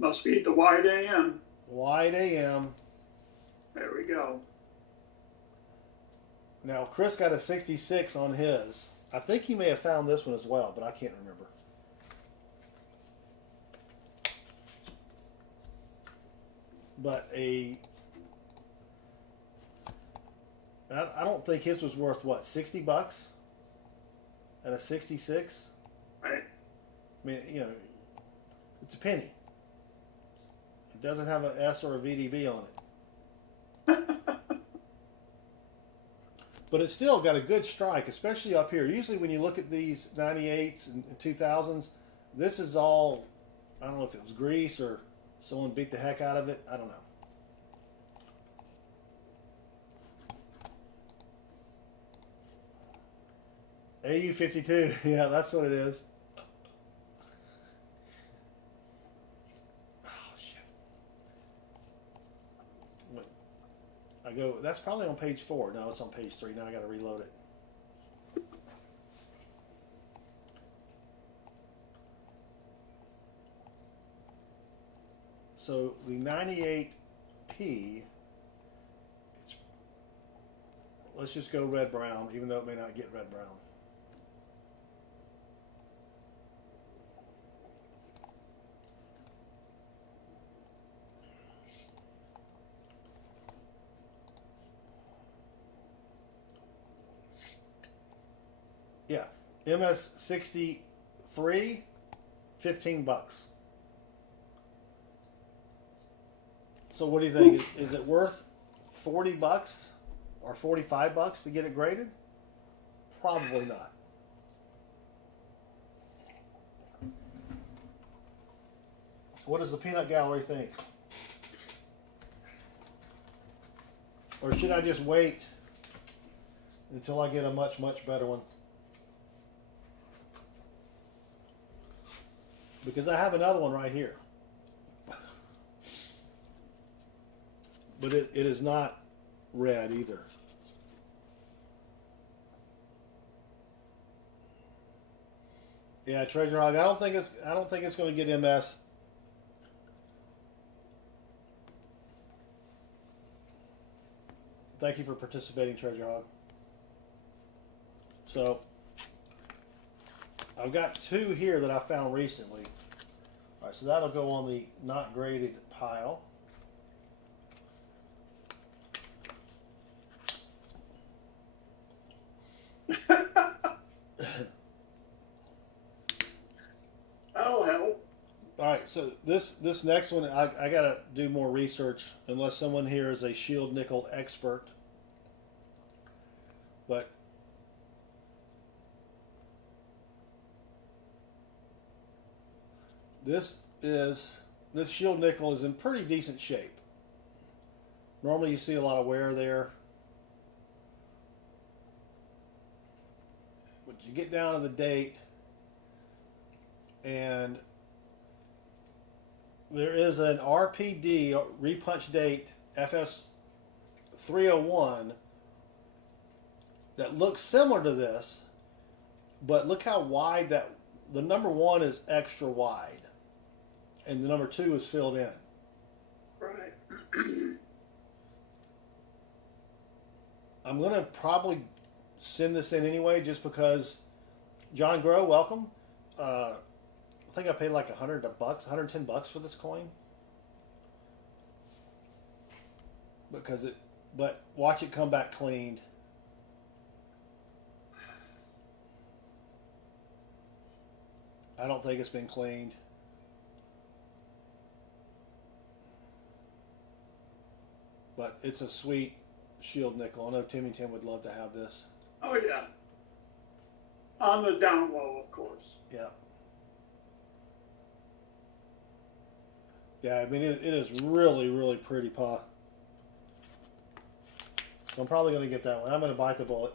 Must be the wide AM. Wide AM. There we go. Now, Chris got a 66 on his. I think he may have found this one as well, but I can't remember. But I don't think his was worth, what, 60 bucks? At a 66? Right. I mean, it's a penny. It doesn't have an S or a VDB on it. But it's still got a good strike, especially up here. Usually when you look at these 98s and 2000s, this is all, I don't know if it was grease or someone beat the heck out of it. I don't know. AU 52, yeah, that's what it is. Oh, shit. Wait. That's probably on page 4. No, it's on page 3. Now I got to reload it. So the 98P, let's just go red-brown, even though it may not get red-brown. Yeah, MS63, 15 bucks. So what do you think? Is it worth 40 bucks or 45 bucks to get it graded? Probably not. What does the peanut gallery think? Or should I just wait until I get a much, much better one? Because I have another one right here. But it is not red either. Yeah, Treasure Hog. I don't think it's going to get MS. Thank you for participating, Treasure Hog. So, I've got 2 here that I found recently. All right, so that'll go on the not graded pile. That'll help. All right, so this next one, I gotta do more research unless someone here is a shield nickel expert. But this shield nickel is in pretty decent shape. Normally you see a lot of wear there. But you get down to the date, and there is an RPD, repunch date, FS 301, that looks similar to this, but look how wide that, the number 1 is extra wide, and the number 2 is filled in. Right. I'm going to probably send this in anyway, just because. John Grow, welcome. I think I paid like $110 for this coin. But watch it come back cleaned. I don't think it's been cleaned. But it's a sweet shield nickel. I know Timmy Tim would love to have this. Oh, yeah. On the down low, of course. Yeah. Yeah, I mean, it is really, really pretty, Pa. So I'm probably going to get that one. I'm going to bite the bullet.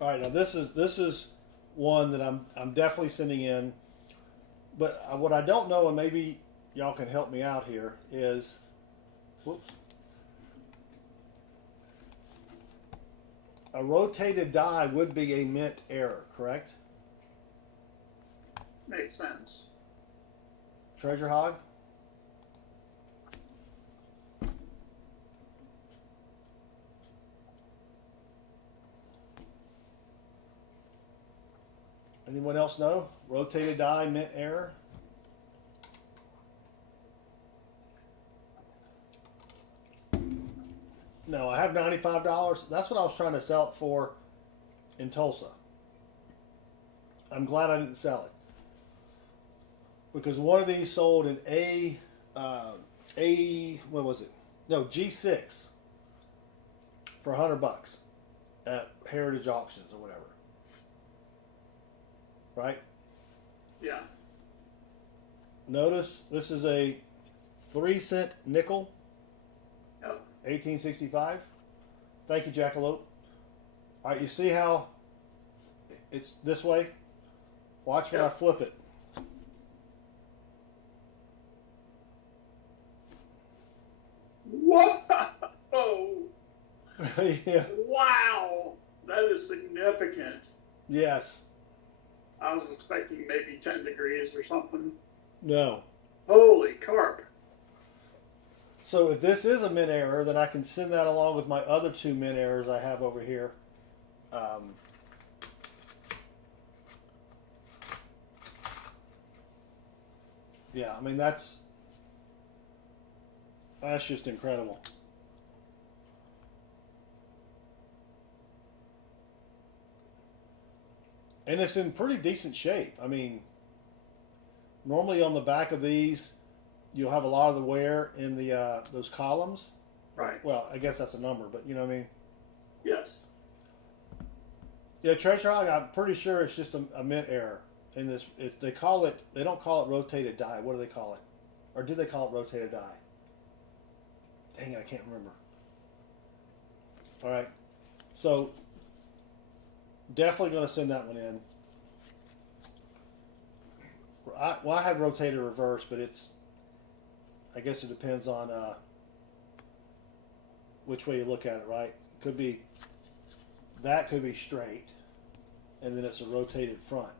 All right, now this is one that I'm definitely sending in. But what I don't know, and maybe y'all can help me out here, is, whoops. A rotated die would be a mint error, correct? Makes sense. Treasure Hog? Anyone else know? Rotated die, mint error? No, I have $95. That's what I was trying to sell it for in Tulsa. I'm glad I didn't sell it, because one of these sold in what was it? No, G6 for $100 at Heritage Auctions or whatever. Right? Yeah. Notice this is a 3-cent nickel. Yep. 1865. Thank you, Jackalope. All right, you see how it's this way? Watch when I flip it. Whoa! Yeah. Wow! That is significant. Yes. I was expecting maybe 10 degrees or something. No. Holy carp. So if this is a mint error, then I can send that along with my other 2 mint errors I have over here. Yeah, I mean, that's just incredible. And it's in pretty decent shape. I mean, normally on the back of these, you'll have a lot of the wear in the those columns. Right. Well, I guess that's a number, but you know what I mean? Yes. Yeah, Treasure Hog, I'm pretty sure it's just a mint error. And this, they don't call it rotated die. What do they call it? Or do they call it rotated die? Dang it, I can't remember. All right. So, definitely going to send that one in. I have rotated reverse, but I guess it depends on which way you look at it, right? That could be straight, and then it's a rotated front.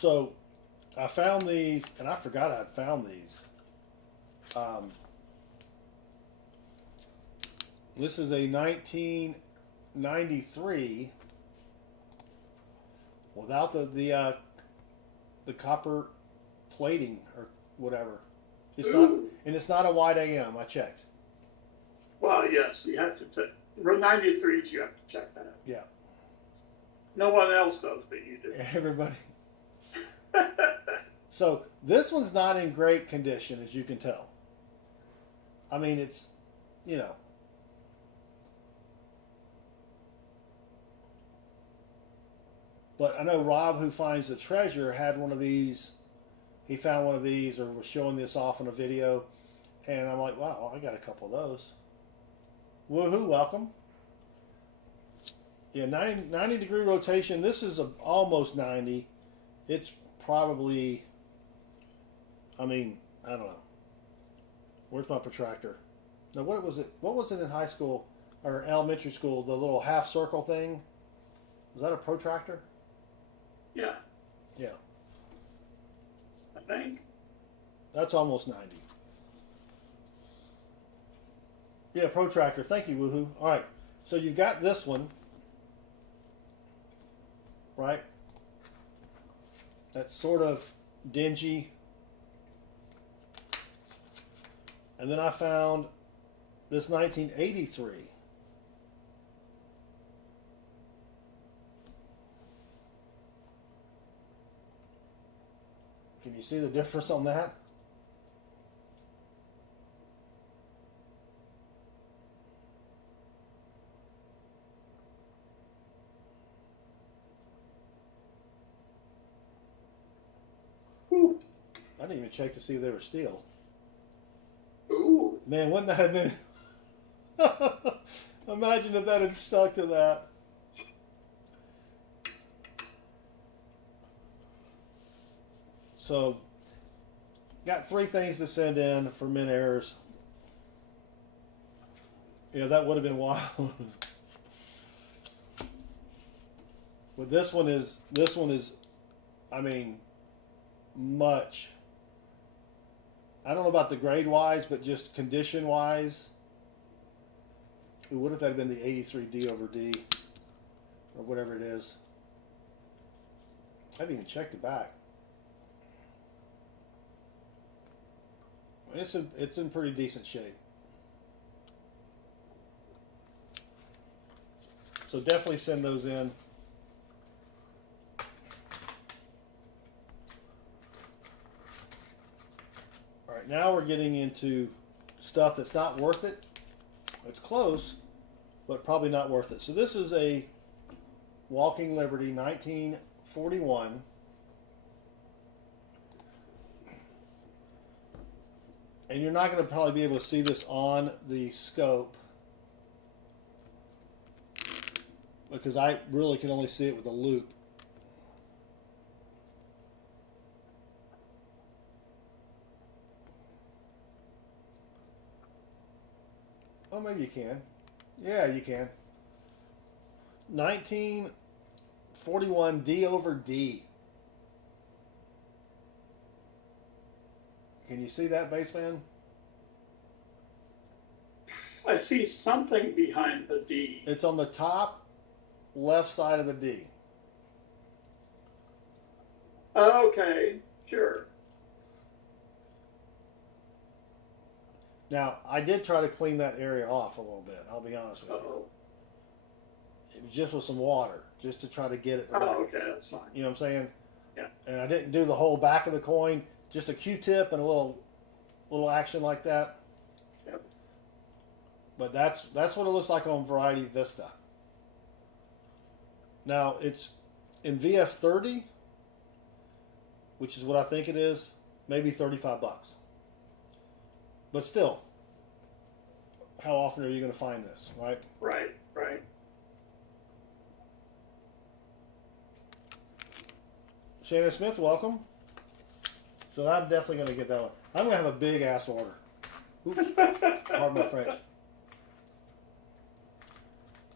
So I found these, and I forgot I'd found these. This is a 1993 without the copper plating or whatever. It's not, and it's not a wide AM. I checked. Well, yes, you have to. 93s, you have to check that. Yeah. No one else does, but you do. Everybody. So this one's not in great condition, as you can tell. I mean, it's, you know. But I know Rob, who finds the treasure, had one of these. He found one of these, or was showing this off in a video, and I'm like, wow, I got a couple of those. Woohoo! Welcome. Yeah, 90 degree rotation. This is almost 90. It's probably, I mean, I don't know. Where's my protractor? Now, what was it? What was it in high school or elementary school? The little half circle thing. Was that a protractor? Yeah. Yeah. I think. That's almost 90. Yeah, protractor. Thank you, woohoo. All right. So you've got this one, right? That's sort of dingy. And then I found this 1983. Can you see the difference on that? Ooh. I didn't even check to see if they were steel. Ooh. Man, wouldn't that have been... Imagine if that had stuck to that. So, got 3 things to send in for min errors. Yeah, that would have been wild. But this one is, I mean, much. I don't know about the grade wise, but just condition wise. Ooh, what if that had been the 83 D over D? Or whatever it is. I didn't even check the back. It's in pretty decent shape. So definitely send those in. All right, now we're getting into stuff that's not worth it. It's close, but probably not worth it. So this is a Walking Liberty 1941. And you're not going to probably be able to see this on the scope because I really can only see it with a loop. Oh, maybe you can. Yeah, you can. 1941 D over D. Can you see that, Bassman? I see something behind the D. It's on the top left side of the D. Okay, sure. Now, I did try to clean that area off a little bit. I'll be honest with you. It was just with some water, just to try to get it back. Oh, okay, that's fine. You know what I'm saying? Yeah. And I didn't do the whole back of the coin, just a Q-tip and a little action like that. Yep. But that's what it looks like on Variety Vista. Now, it's in VF30, which is what I think it is, maybe $35. But still, how often are you going to find this, right? Right, right. Shannon Smith, welcome. So I'm definitely going to get that one. I'm going to have a big ass order. Oops, pardon my French.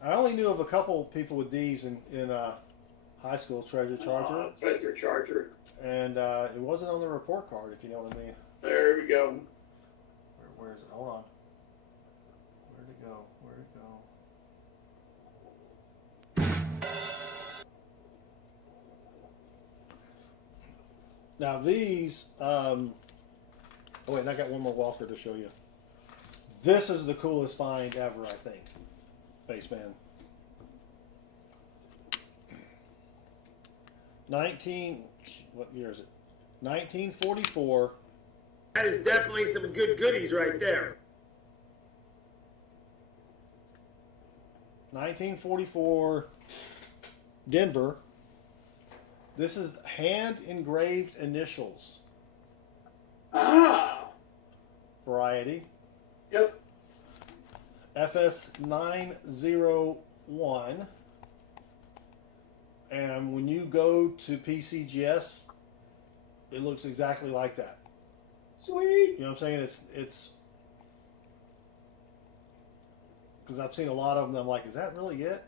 I only knew of a couple people with D's in High school treasure charger. Treasure charger. And it wasn't on the report card, if you know what I mean. There we go. Where is it? Hold on. Where'd it go? Where'd it go? Now these, oh wait, and I got one more Walker to show you. This is the coolest find ever, I think. Bassman. what year is it? 1944. That is definitely some good goodies right there. 1944, Denver. This is hand engraved initials. Ah. Variety. Yep. FS 901. And when you go to PCGS, it looks exactly like that. Sweet. You know what I'm saying? It's because I've seen a lot of them. I'm like, is that really it?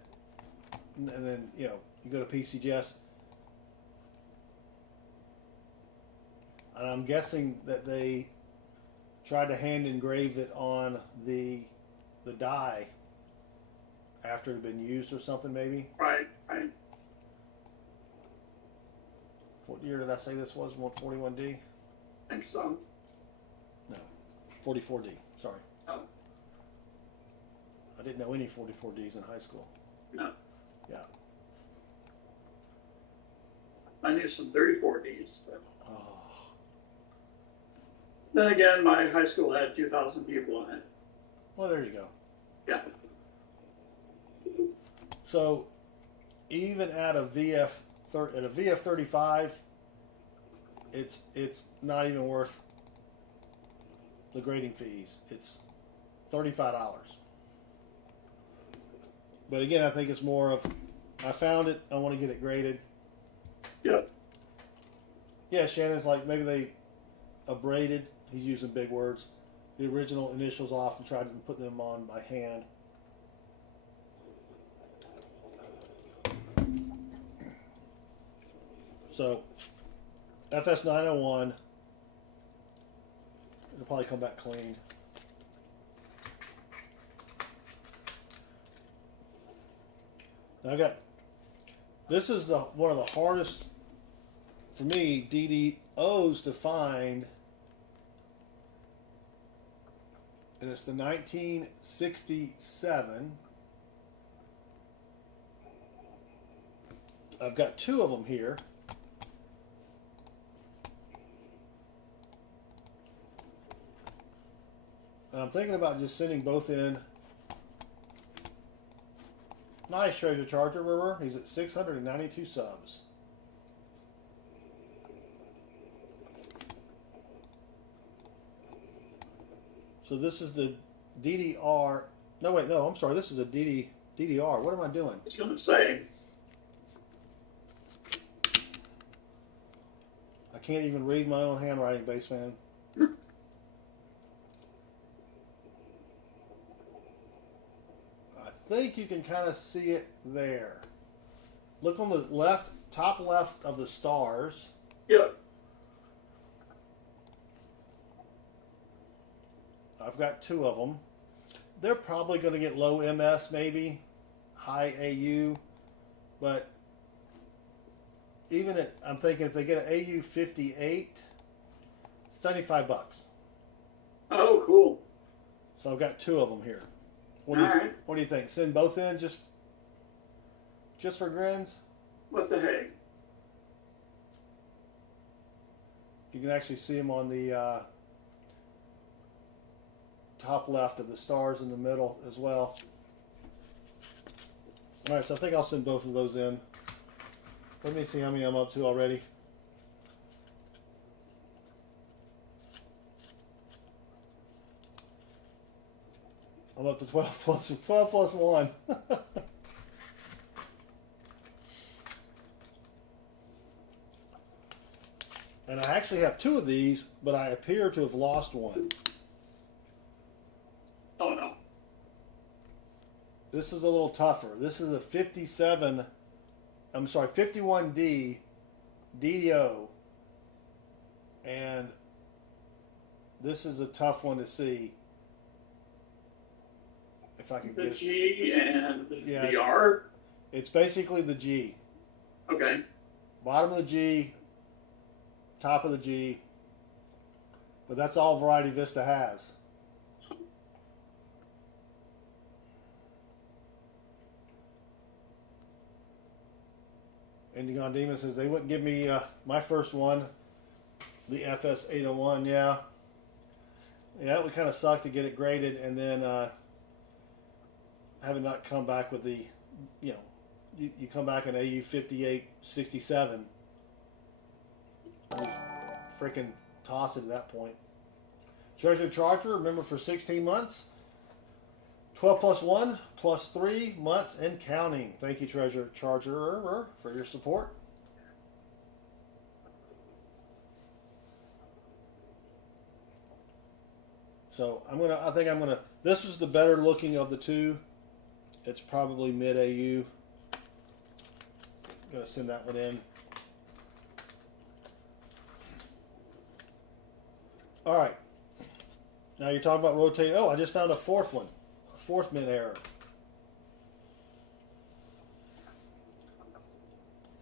And then you go to PCGS, and I'm guessing that they tried to hand engrave it on the die after it had been used or something, maybe. Right. What year did I say this was? 141D? I think so. No, 44D. Sorry. Oh. I didn't know any 44Ds in high school. No. Yeah. I knew some 34Ds. But Oh. then again, my high school had 2,000 people in it. Well, there you go. Yeah. So, even at a VF35, it's not even worth the grading fees. It's $35. But again, I think it's more of, I found it, I want to get it graded. Yep. Yeah, Shannon's like, maybe they abraded, he's using big words, the original initials off and tried to put them on by hand. So, FS 901, it'll probably come back clean. Now I got, this is one of the hardest, for me, DDOs to find. And it's the 1967. I've got two of them here. And I'm thinking about just sending both in. Nice treasure charger, River. He's at 692 subs. So this is the DDR. No, wait, no, I'm sorry. This is a DDR. What am I doing? I was going to say. I can't even read my own handwriting, Bassman. I think you can kind of see it there. Look on the left, top left of the stars. Yep. I've got two of them. They're probably going to get low MS, maybe high AU, but even I'm thinking if they get an AU 58, $75. Oh, cool. So I've got two of them here. What do you think? Send both in just for grins? What the heck? You can actually see them on the top left of the stars in the middle as well. All right, so I think I'll send both of those in. Let me see how many I'm up to already. I'm up to 12 plus 1. And I actually have two of these, but I appear to have lost one. Oh, no. This is a little tougher. This is a 57 I'm sorry, 51D DDO, and this is a tough one to see. If I can The get it. G and Yeah, the R. It's basically the G. Okay. Bottom of the G, top of the G. But that's all Variety Vista has. Indigon Demon says they wouldn't give me my first one, the FS801. Yeah, it would kind of suck to get it graded and then have it not come back with the, you come back in AU 5867. Freaking toss it at that point. Treasure Charger, remember, for 16 months. 12 plus 1 plus 3 months and counting. Thank you, Treasure Charger, for your support. So I think I'm gonna. This was the better looking of the two. It's probably mid AU. I'm gonna send that one in. All right. Now you're talking about rotating. Oh, I just found a fourth one. A fourth mid error.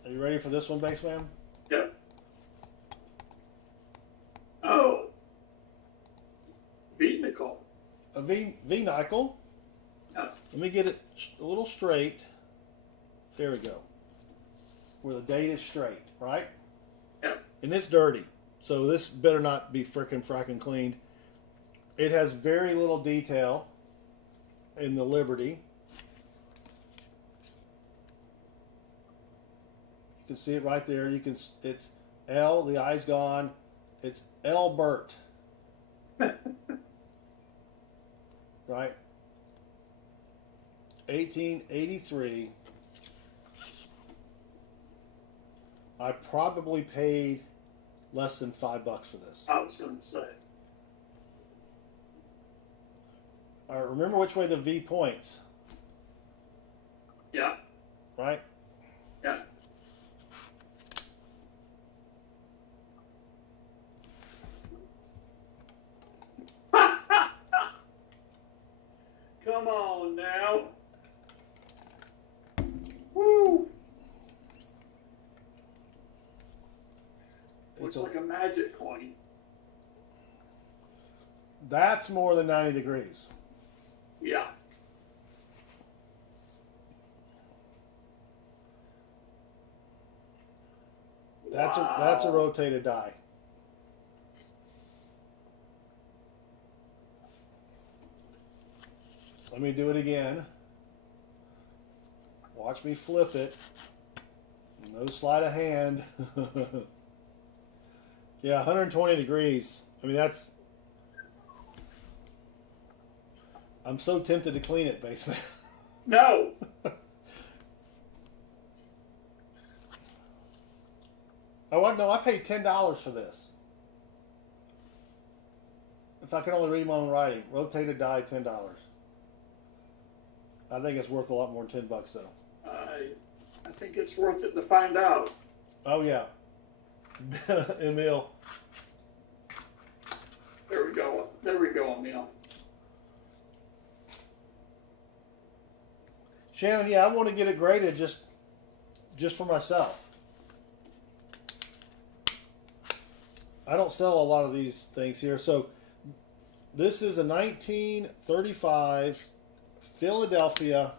Are you ready for this one, Bassman? Yep. Oh. V-nickel. A V-nickel. Yeah. Let me get it a little straight. There we go. Where the date is straight, right? Yeah. And it's dirty. So this better not be fracking cleaned. It has very little detail in the Liberty. You can see it right there. It's L, the eye's gone. It's Albert. Right? 1883. I probably paid less than $5 for this. I was going to say. All right, remember which way the V points, Yeah. right? Yeah. Come on now. Woo. Looks like a magic coin. That's more than 90 degrees. Yeah. That's Wow. that's a rotated die. Let me do it again. Watch me flip it. No sleight of hand. Yeah, 120 degrees. I mean, that's... I'm so tempted to clean it, Bassman. No. I paid $10 for this. If I could only read my own writing. Rotated die, $10. I think it's worth a lot more than $10 though. I think it's worth it to find out. Oh yeah. Emil. There we go. There we go, Emil. Shannon, yeah, I want to get it graded just for myself. I don't sell a lot of these things here. So this is a 1935 Philadelphia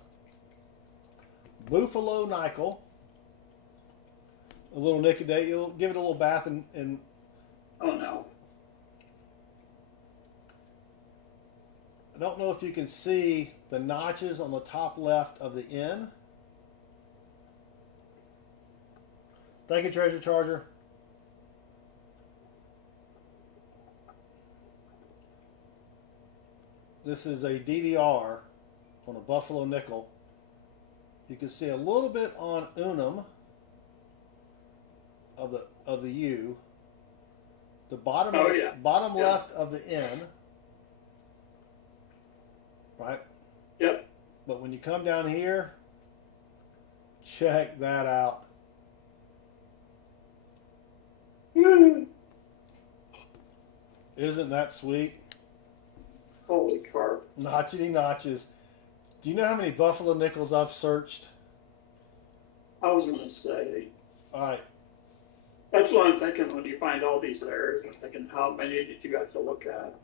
Buffalo nickel. A little nickel. You'll give it a little bath and Oh no. I don't know if you can see the notches on the top left of the N. Thank you, Treasure Charger. This is a DDR on a Buffalo nickel. You can see a little bit on unum of the U. The bottom bottom left of the N. Right? Yep. But when you come down here, Check that out. Isn't that sweet? Holy carp. Notchity notches. Do you know how many buffalo nickels I've searched? I was going to say, All right. that's what I'm thinking when you find all these errors. I'm thinking, how many did you have to look at?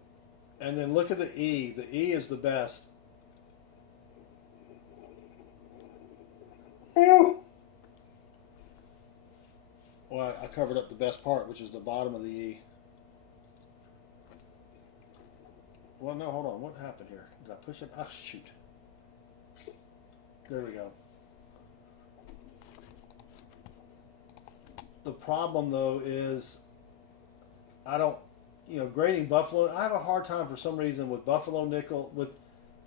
And then look at the E. The E is the best. Oh. Well, I covered up the best part, which is the bottom of the E. Well, no, hold on. What happened here? Did I push it? Oh, shoot. There we go. The problem, though, is I don't, grading buffalo. I have a hard time for some reason with buffalo nickel. With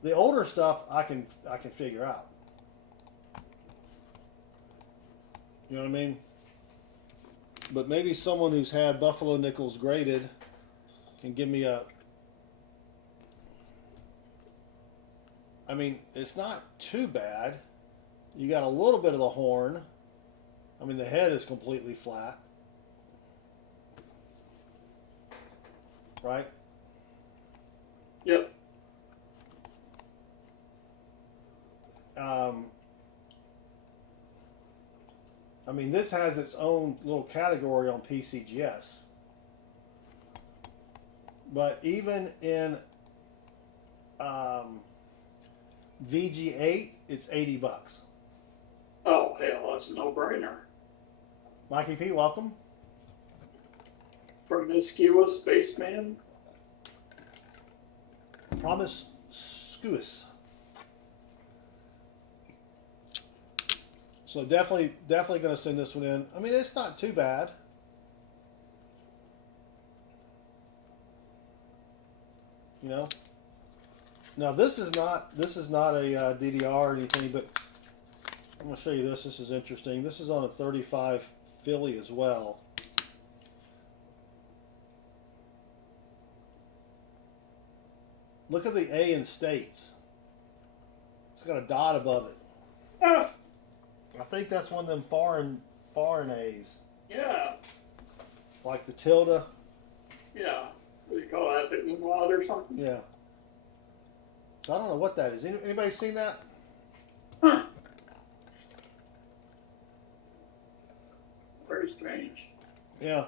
the older stuff, I can figure out. You know what I mean? But maybe someone who's had buffalo nickels graded can give me a. I mean, it's not too bad. You got a little bit of the horn. I mean, the head is completely flat. Right? Yep. I mean, this has its own little category on PCGS. But even in VG8, it's $80. Oh, hell, that's a no-brainer. Mikey P, welcome. Promiscuous Spaceman. Promiscuous. So definitely going to send this one in. I mean, it's not too bad. Now this is not a DDR or anything, but I'm going to show you this. This is interesting. This is on a 35 Philly as well. Look at the A in States. It's got a dot above it. Ah, I think that's one of them foreign A's. yeah, Like the tilde. yeah. What do you call that? The umlaut or something? Yeah. So I don't know what that is. Anybody seen that? Huh. Very strange. Yeah.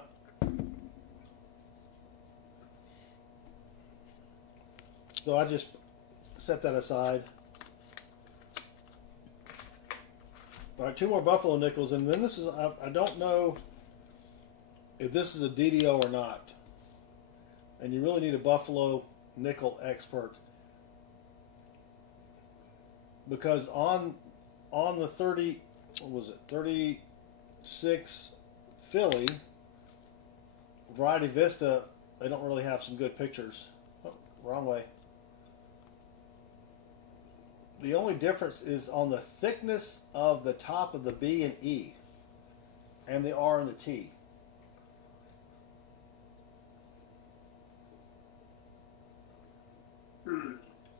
So I just set that aside. All right, 2 more buffalo nickels, and then this is, I don't know if this is a DDO or not. And you really need a buffalo nickel expert. Because on the 30, what was it, 36 Philly, Variety Vista, they don't really have some good pictures. Oh, wrong way. The only difference is on the thickness of the top of the B and E and the R and the T.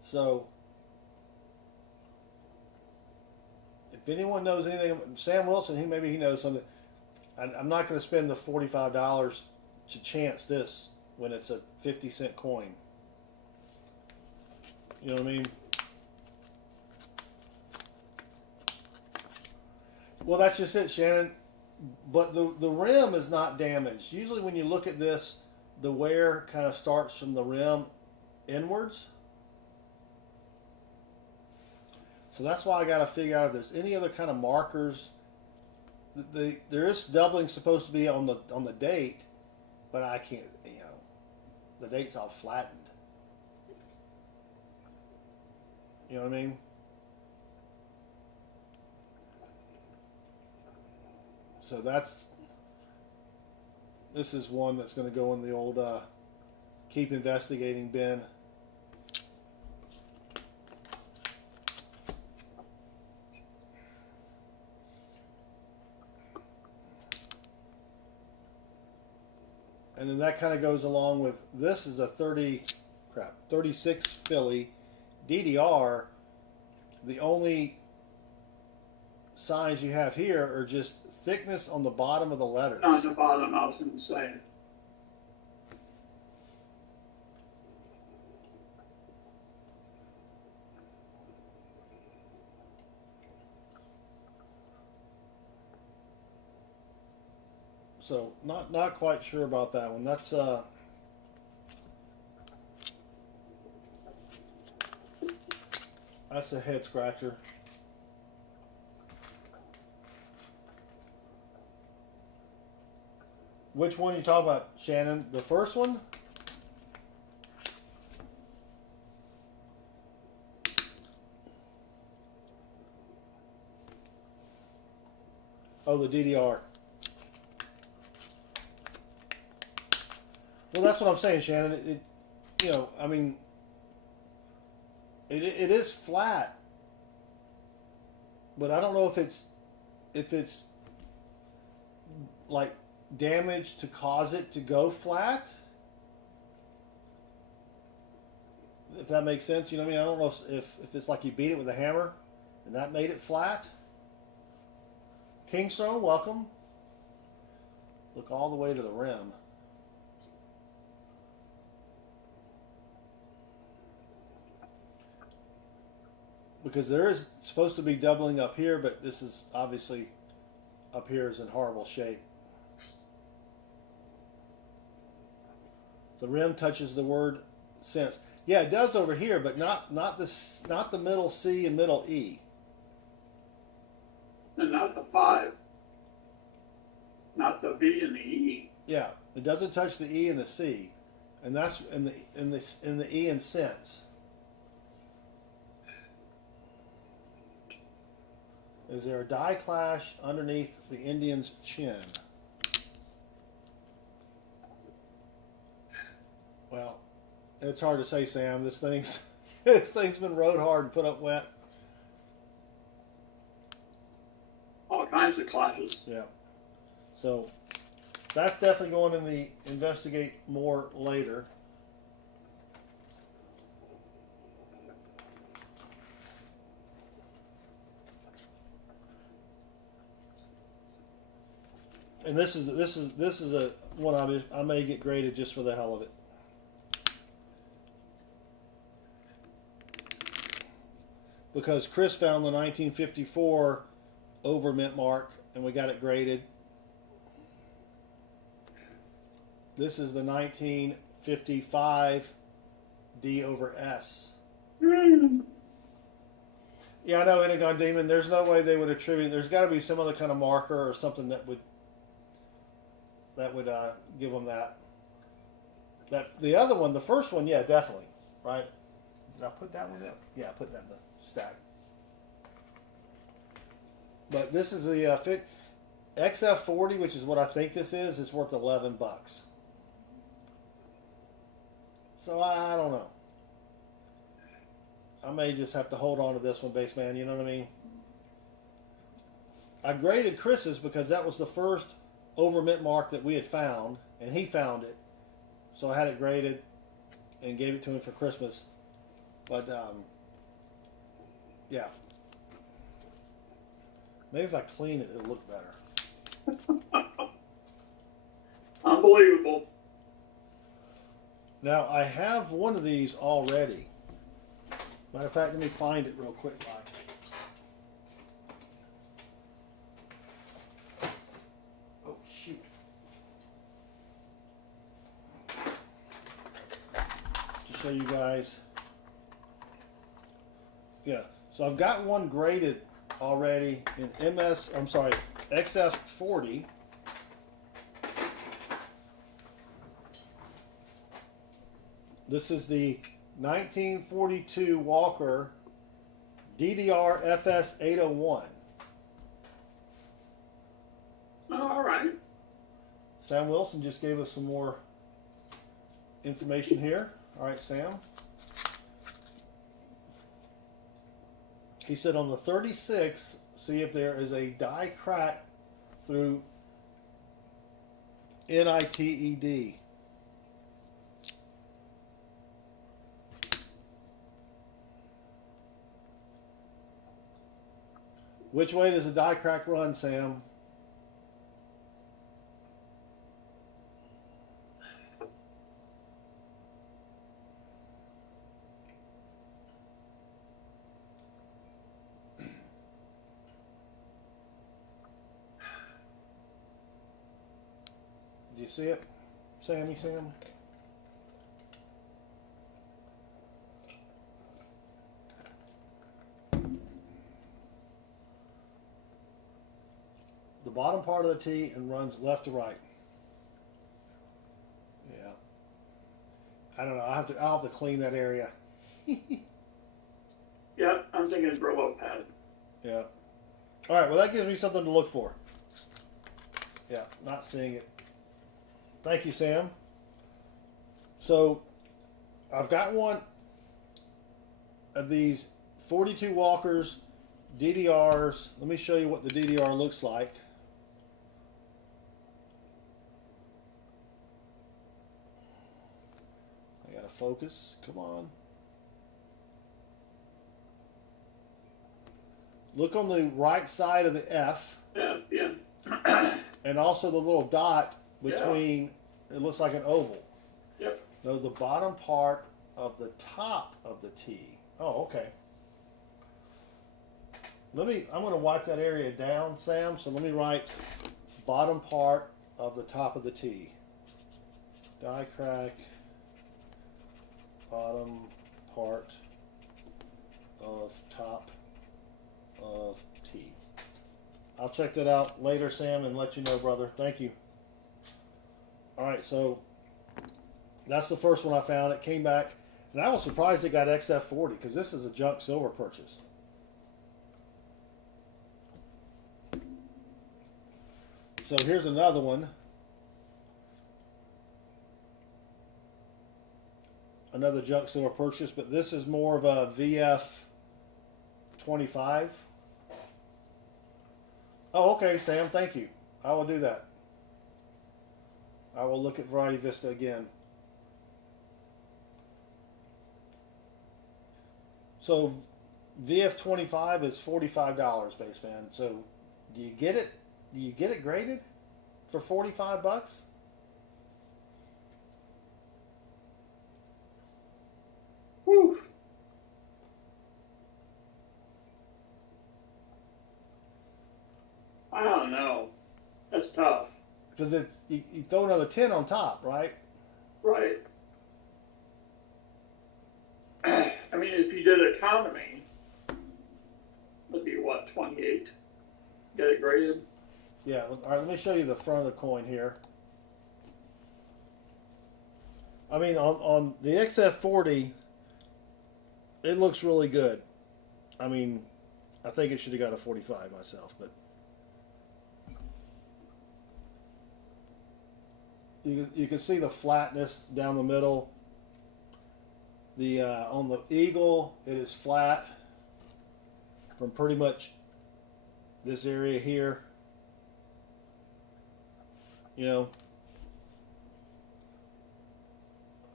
So, if anyone knows anything, Sam Wilson, maybe he knows something. I'm not going to spend the $45 to chance this when it's a 50-cent coin. You know what I mean? Well, that's just it, Shannon. But the rim is not damaged. Usually when you look at this, the wear kind of starts from the rim inwards. So that's why I got to figure out if there's any other kind of markers. There is doubling supposed to be on the date, but I can't. The date's all flattened. You know what I mean? So this is one that's going to go in the old keep investigating bin. And then that kind of goes along with, this is a 36 Philly DDR. The only signs you have here are just thickness on the bottom of the letters. On the bottom, I was going to say. So not quite sure about that one. That's a head scratcher. Which one are you talking about, Shannon? The first one? Oh, the DDR. Well, that's what I'm saying, Shannon. It you know, I mean, it is flat, but I don't know if it's like damage to cause it to go flat. If that makes sense, you know what I mean? I don't know if it's like you beat it with a hammer and that made it flat. Kingstone, welcome. Look all the way to the rim. Because there is supposed to be doubling up here, but this is obviously up here is in horrible shape. The rim touches the word sense. Yeah, it does over here, but not the middle C and middle E. And not the 5. Not the B and the E. Yeah, it doesn't touch the E and the C, and that's in the E and sense. Is there a die clash underneath the Indian's chin? Well, it's hard to say, Sam. This thing's been rode hard and put up wet. All kinds of clashes. Yeah. So that's definitely going in the investigate more later. And this is a one I may get graded just for the hell of it. Because Chris found the 1954 over mint mark and we got it graded. This is the 1955 D over S. Yeah, I know, Inagon Demon. There's no way they would attribute. There's got to be some other kind of marker or something that would give them that. That the other one, the first one, yeah, definitely, right? Did I put that one in? Yeah, I put that in the stack. But this is the XF40, which is what I think this is worth $11. So I don't know. I may just have to hold on to this one, Bassman. You know what I mean? I graded Chris's because that was the first over mint mark that we had found, and he found it. So I had it graded and gave it to him for Christmas. But yeah, maybe if I clean it, it'll look better. Unbelievable. Now I have one of these already. Matter of fact, let me find it real quick, Mike. Oh shoot! To show you guys. Yeah, so I've got one graded already in XF40. This is the 1942 Walker DDR FS 801. All right. Sam Wilson just gave us some more information here. All right, Sam. He said on the 36, see if there is a die crack through NITED. Which way does the die crack run, Sam? Do you see it, Sam? The bottom part of the T and runs left to right. Yeah. I don't know. I'll have to clean that area. Yeah, I'm thinking Brillo pad. Yeah. All right. Well, that gives me something to look for. Yeah, not seeing it. Thank you, Sam. So, I've got one of these 42 Walkers DDRs. Let me show you what the DDR looks like. I gotta focus. Come on. Look on the right side of the F. Yeah, yeah. And also the little dot between, it looks like an oval. Yep. No, the bottom part of the top of the T. Oh, okay. I'm going to wipe that area down, Sam, so let me write bottom part of the top of the T. Die crack, bottom part of top of T. I'll check that out later, Sam, and let you know, brother. Thank you. All right, so that's the first one I found. It came back, and I was surprised it got XF40 because this is a junk silver purchase. So here's another one. Another junk silver purchase, but this is more of a VF25. Oh, okay, Sam, thank you. I will do that. I will look at Variety Vista again. So VF25 is $45, Bassman. So do you get it? Do you get it graded for 45 bucks? Whew. I don't know. That's tough. Because it's you throw another 10 on top, right? Right. I mean, if you did economy, it'd be what, 28? Get it graded? Yeah. All right. Let me show you the front of the coin here. I mean, on the XF40, it looks really good. I mean, I think it should have got a 45 myself, but you can see the flatness down the middle. The on the Eagle, it is flat from pretty much this area here. You know,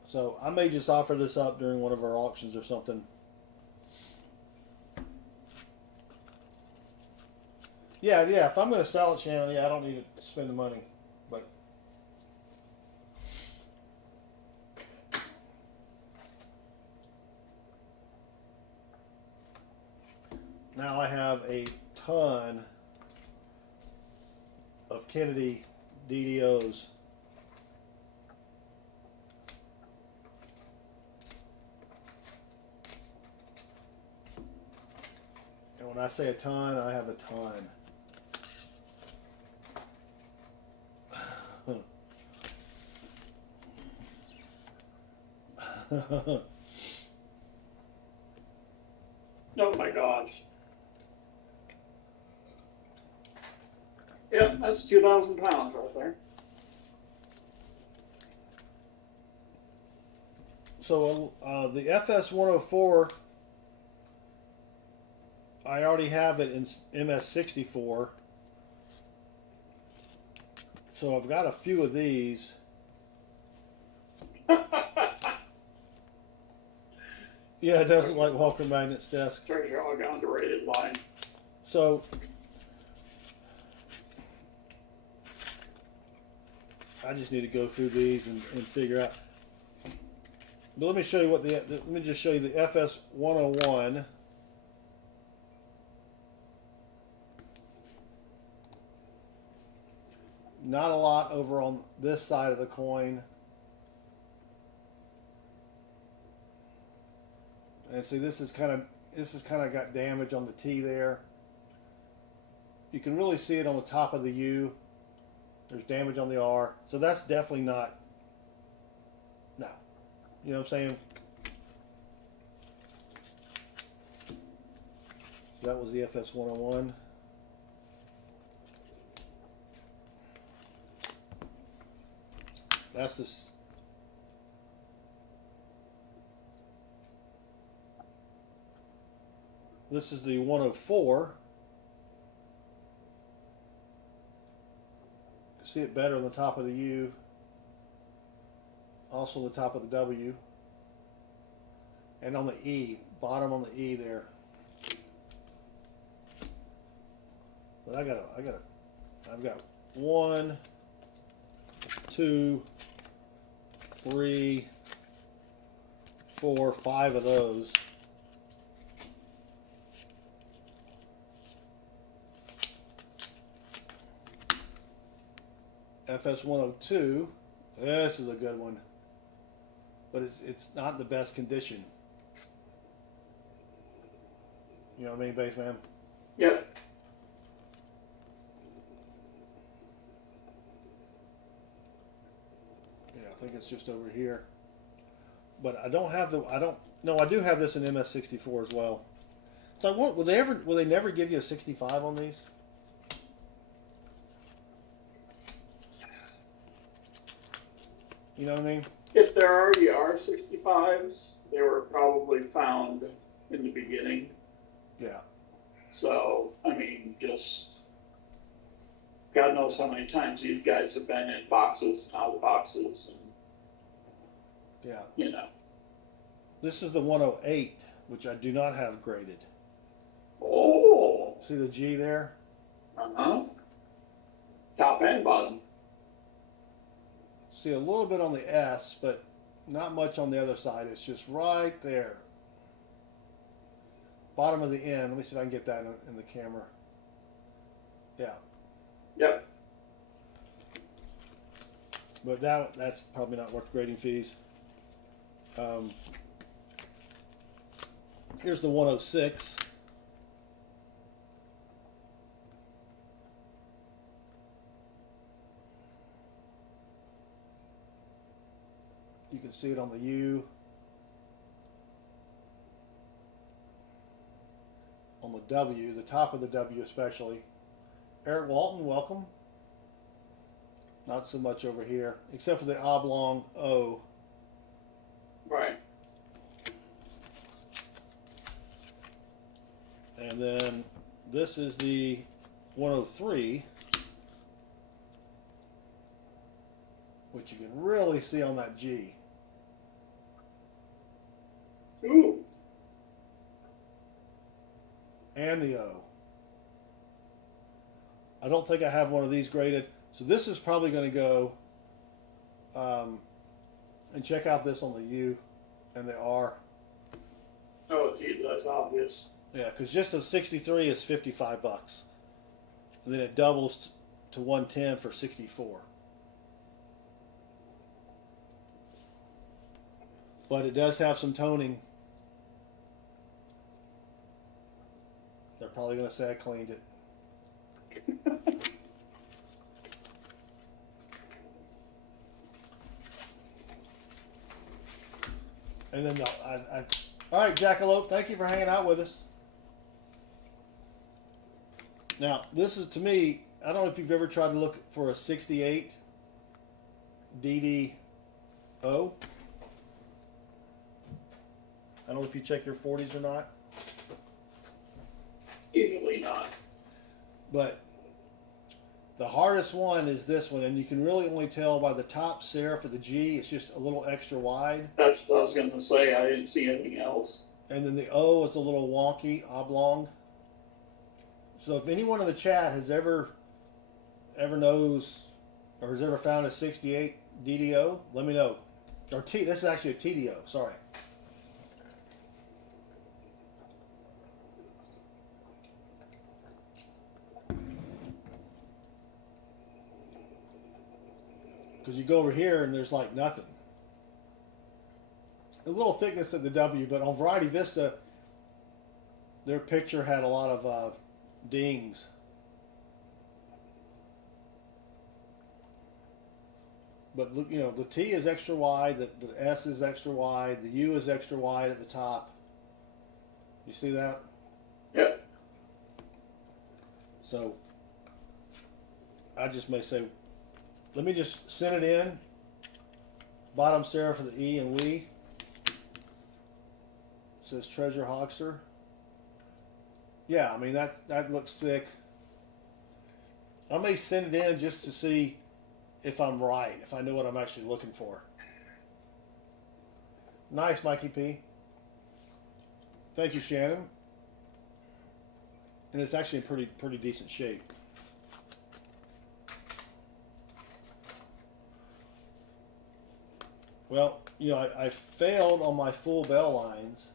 so I may just offer this up during one of our auctions or something. Yeah. If I'm going to sell it, Shannon, I don't need to spend the money, but. Now I have a ton of Kennedy DDOs. And when I say a ton, I have a ton. Oh my gosh. Yep, that's 2,000 pounds right there. So the FS104, I already have it in MS64. So I've got a few of these. Yeah, it doesn't like Walker Magnet's desk. Turns you all down the rated line. So I just need to go through these and figure out. But let me show you what let me just show you the FS 101. Not a lot over on this side of the coin. And see, this is kind of got damage on the T there. You can really see it on the top of the U. There's damage on the R. So that's definitely not, no. You know what I'm saying? So that was the FS 101. That's this. This is the 104. See it better on the top of the U. Also the top of the W. And on the E, bottom on the E there. But I've got 1, 2, 3, 4, 5 of those. FS 102. This is a good one, but it's not in the best condition. You know what I mean, Bassman? Yep. Yeah, I think it's just over here. But I don't have the. I do have this in MS64 as well. So will they never give you a 65 on these? You know what I mean? If there already are 65s, they were probably found in the beginning. Yeah. So, I mean, just God knows how many times you guys have been in boxes and out of boxes. And, Yeah. you know. This is the 108, which I do not have graded. Oh. See the G there? Uh-huh. Top and bottom. See a little bit on the S, but not much on the other side. It's just right there. Bottom of the N. Let me see if I can get that in the camera. Yeah. Yep. But that's probably not worth grading fees. Here's the 106. You can see it on the U. On the W, the top of the W especially. Eric Walton, welcome. Not so much over here, except for the oblong O. Right. And then this is the 103, which you can really see on that G. Ooh. And the O. I don't think I have one of these graded. So this is probably going to go, and check out this on the U and the R. Oh, gee, that's obvious. Yeah, because just a 63 is $55. And then it doubles to 110 for 64. But it does have some toning. They're probably going to say I cleaned it. And then, all right, Jackalope, thank you for hanging out with us. Now, this is, to me, I don't know if you've ever tried to look for a 68 DDO. I don't know if you check your 40s or not. Usually not. But the hardest one is this one, and you can really only tell by the top serif of the G. It's just a little extra wide. That's what I was going to say. I didn't see anything else. And then the O is a little wonky, oblong. So if anyone in the chat has ever knows or has ever found a 68 DDO, let me know. Or this is actually a TDO. Sorry. Because you go over here and there's like nothing. A little thickness at the W, but on Variety Vista, their picture had a lot of dings. But look, you know, the T is extra wide, the S is extra wide, the U is extra wide at the top. You see that? Yeah. So I just may say, let me just send it in. Bottom serif for the E and we. It says Treasure Hogster. Yeah, I mean that looks thick. I may send it in just to see if I'm right, if I know what I'm actually looking for. Nice, Mikey P. Thank you, Shannon. And it's actually in pretty decent shape. Well, you know, I failed on my full bell lines.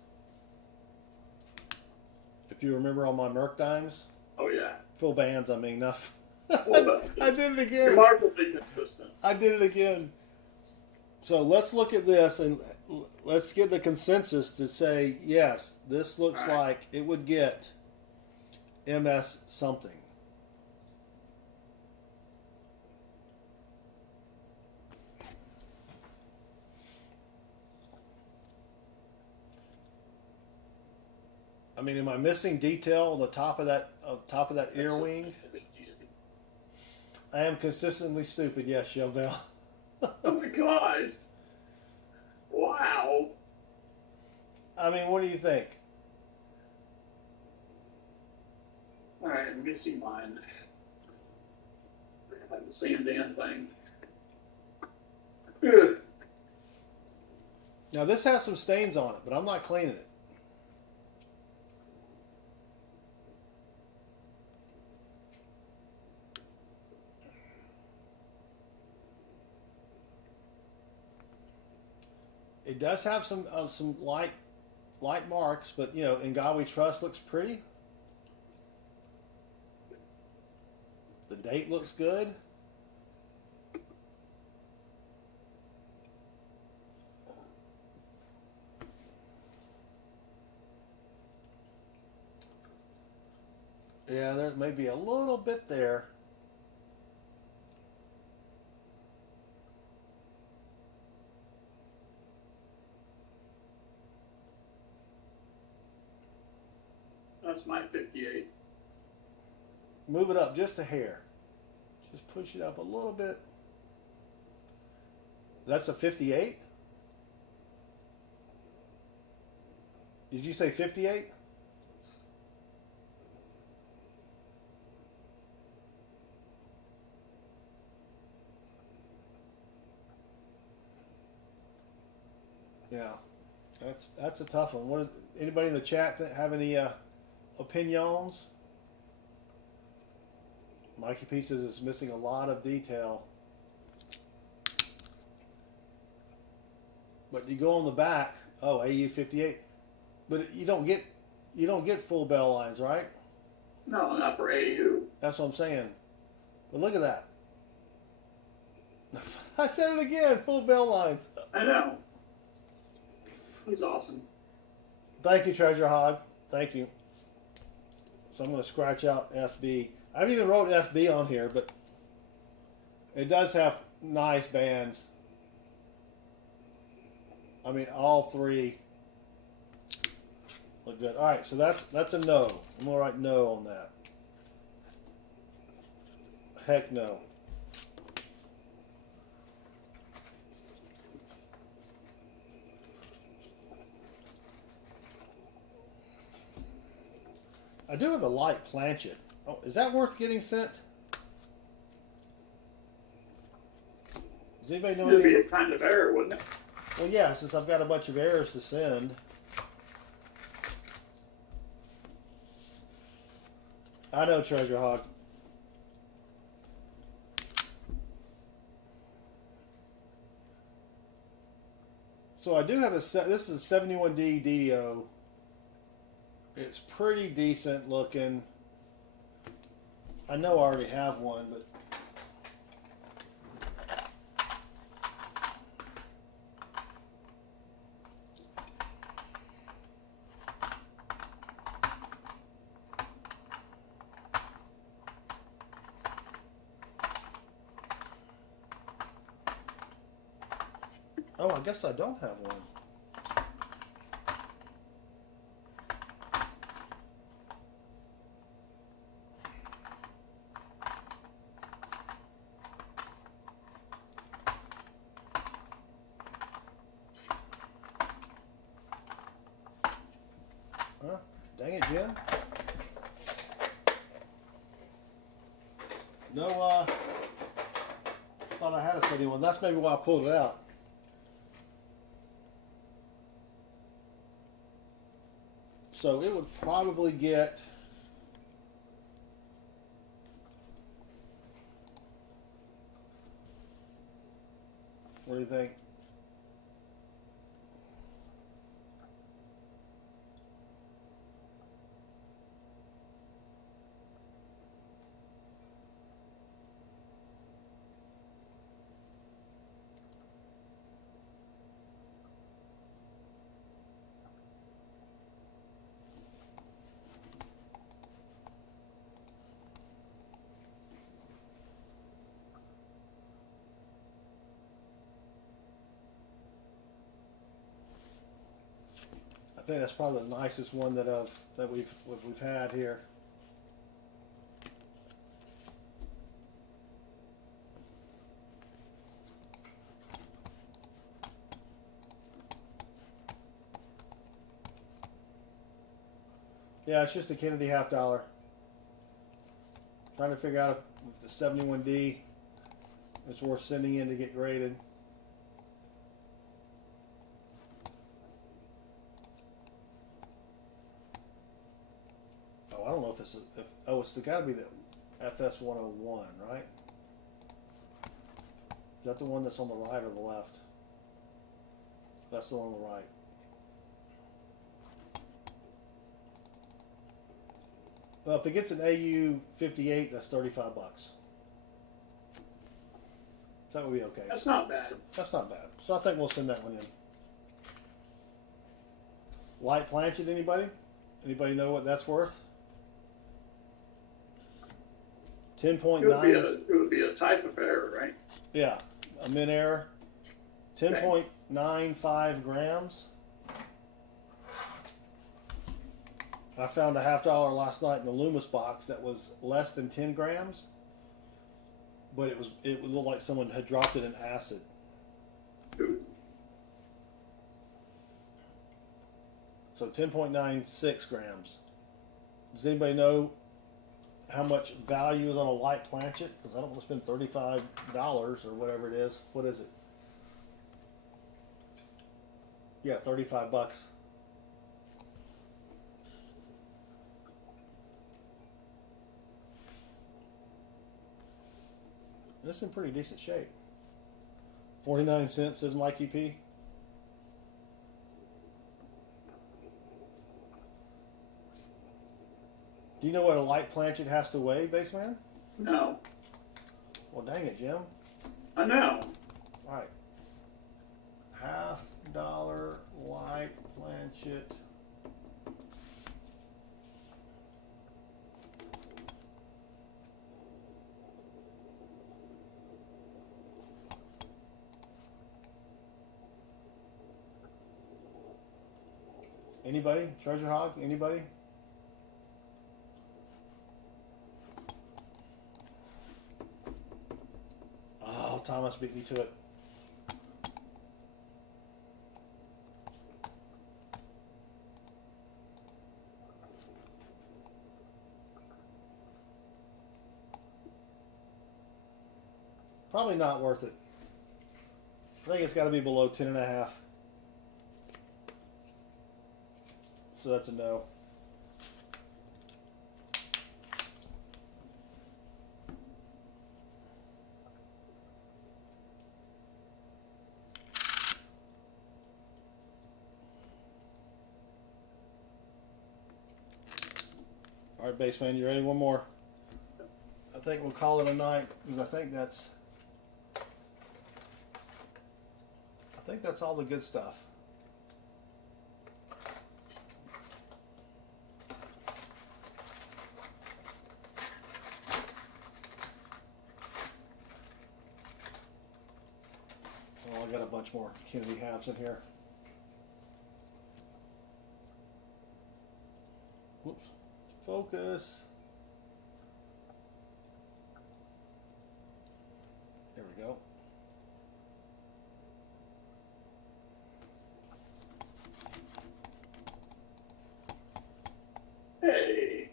If you remember on my Merc dimes. Oh yeah. Full bands, I mean, nothing. Well, I did it again. remarkably consistent. I did it again. So let's look at this and let's get the consensus to say, yes, this looks All right. like it would get MS something. I mean, am I missing detail on the top of that ear wing? I am consistently stupid, yes, Shelbell. Oh my gosh. Wow. I mean, what do you think? All right, I'm missing mine. Like the Sandan thing. Ugh. Now, this has some stains on it, but I'm not cleaning it. It does have some light marks, but you know, In God We Trust looks pretty. The date looks good. Yeah, there may be a little bit there. That's my 58. Move it up just a hair. Just push it up a little bit. That's a 58? Did you say 58? Yeah, that's a tough one. What? Anybody in the chat that have any opinions? Mikey P says it's missing a lot of detail. But you go on the back. Oh, AU 58. But you don't get full bell lines, right? No, not for AU. That's what I'm saying. But look at that. I said it again. Full bell lines. I know. He's awesome. Thank you, Treasure Hog. Thank you. So I'm going to scratch out FB. I've even wrote FB on here, but it does have nice bands. I mean, all three look good. All right, so that's a no. I'm going to write no on that. Heck no. I do have a light planchet. Oh, is that worth getting sent? Does anybody know It'd be anything? a kind of error, wouldn't it? Well, yeah, since I've got a bunch of errors to send. I know, Treasure Hog. So I do have a set. This is a 71D DDO. It's pretty decent looking. I know I already have one, but oh, I guess I don't have one. Huh? Dang it, Jim. No, thought I had a steady one. That's maybe why I pulled it out. So it would probably get what do you think? I think that's probably the nicest one that we've had here. Yeah, it's just a Kennedy $50. Trying to figure out if the 71D is worth sending in to get graded. I don't know if it's it's got to be the FS101, right? Is that the one that's on the right or the left? That's the one on the right. Well, if it gets an AU58, that's $35. So that would be okay. That's not bad. That's not bad. So I think we'll send that one in. Light planchet, anybody? Anybody know what that's worth? 10.9. It would be a type of error, right? Yeah, a min error. 10.95 grams. I found a $50 last night in the Loomis box that was less than 10 grams, but it would look like someone had dropped it in acid. So 10.96 grams. Does anybody know how much value is on a light planchet? Because I don't want to spend $35 or whatever it is. What is it? Yeah, $35. This is in pretty decent shape. 49 cents, says Mikey P. Do you know what a light planchet has to weigh, Bassman? No. Well, dang it, Jim. I know. All right. $50 light planchet. Anybody? Treasure Hog? Anybody? Oh, Thomas beat me to it. Probably not worth it. I think it's got to be below 10.5. So that's a no. All right, Bassman, you ready? One more. I think we'll call it a night because I think that's all the good stuff. Well, I got a bunch more Kennedy halves in here. Whoops. Focus. There we go. Hey,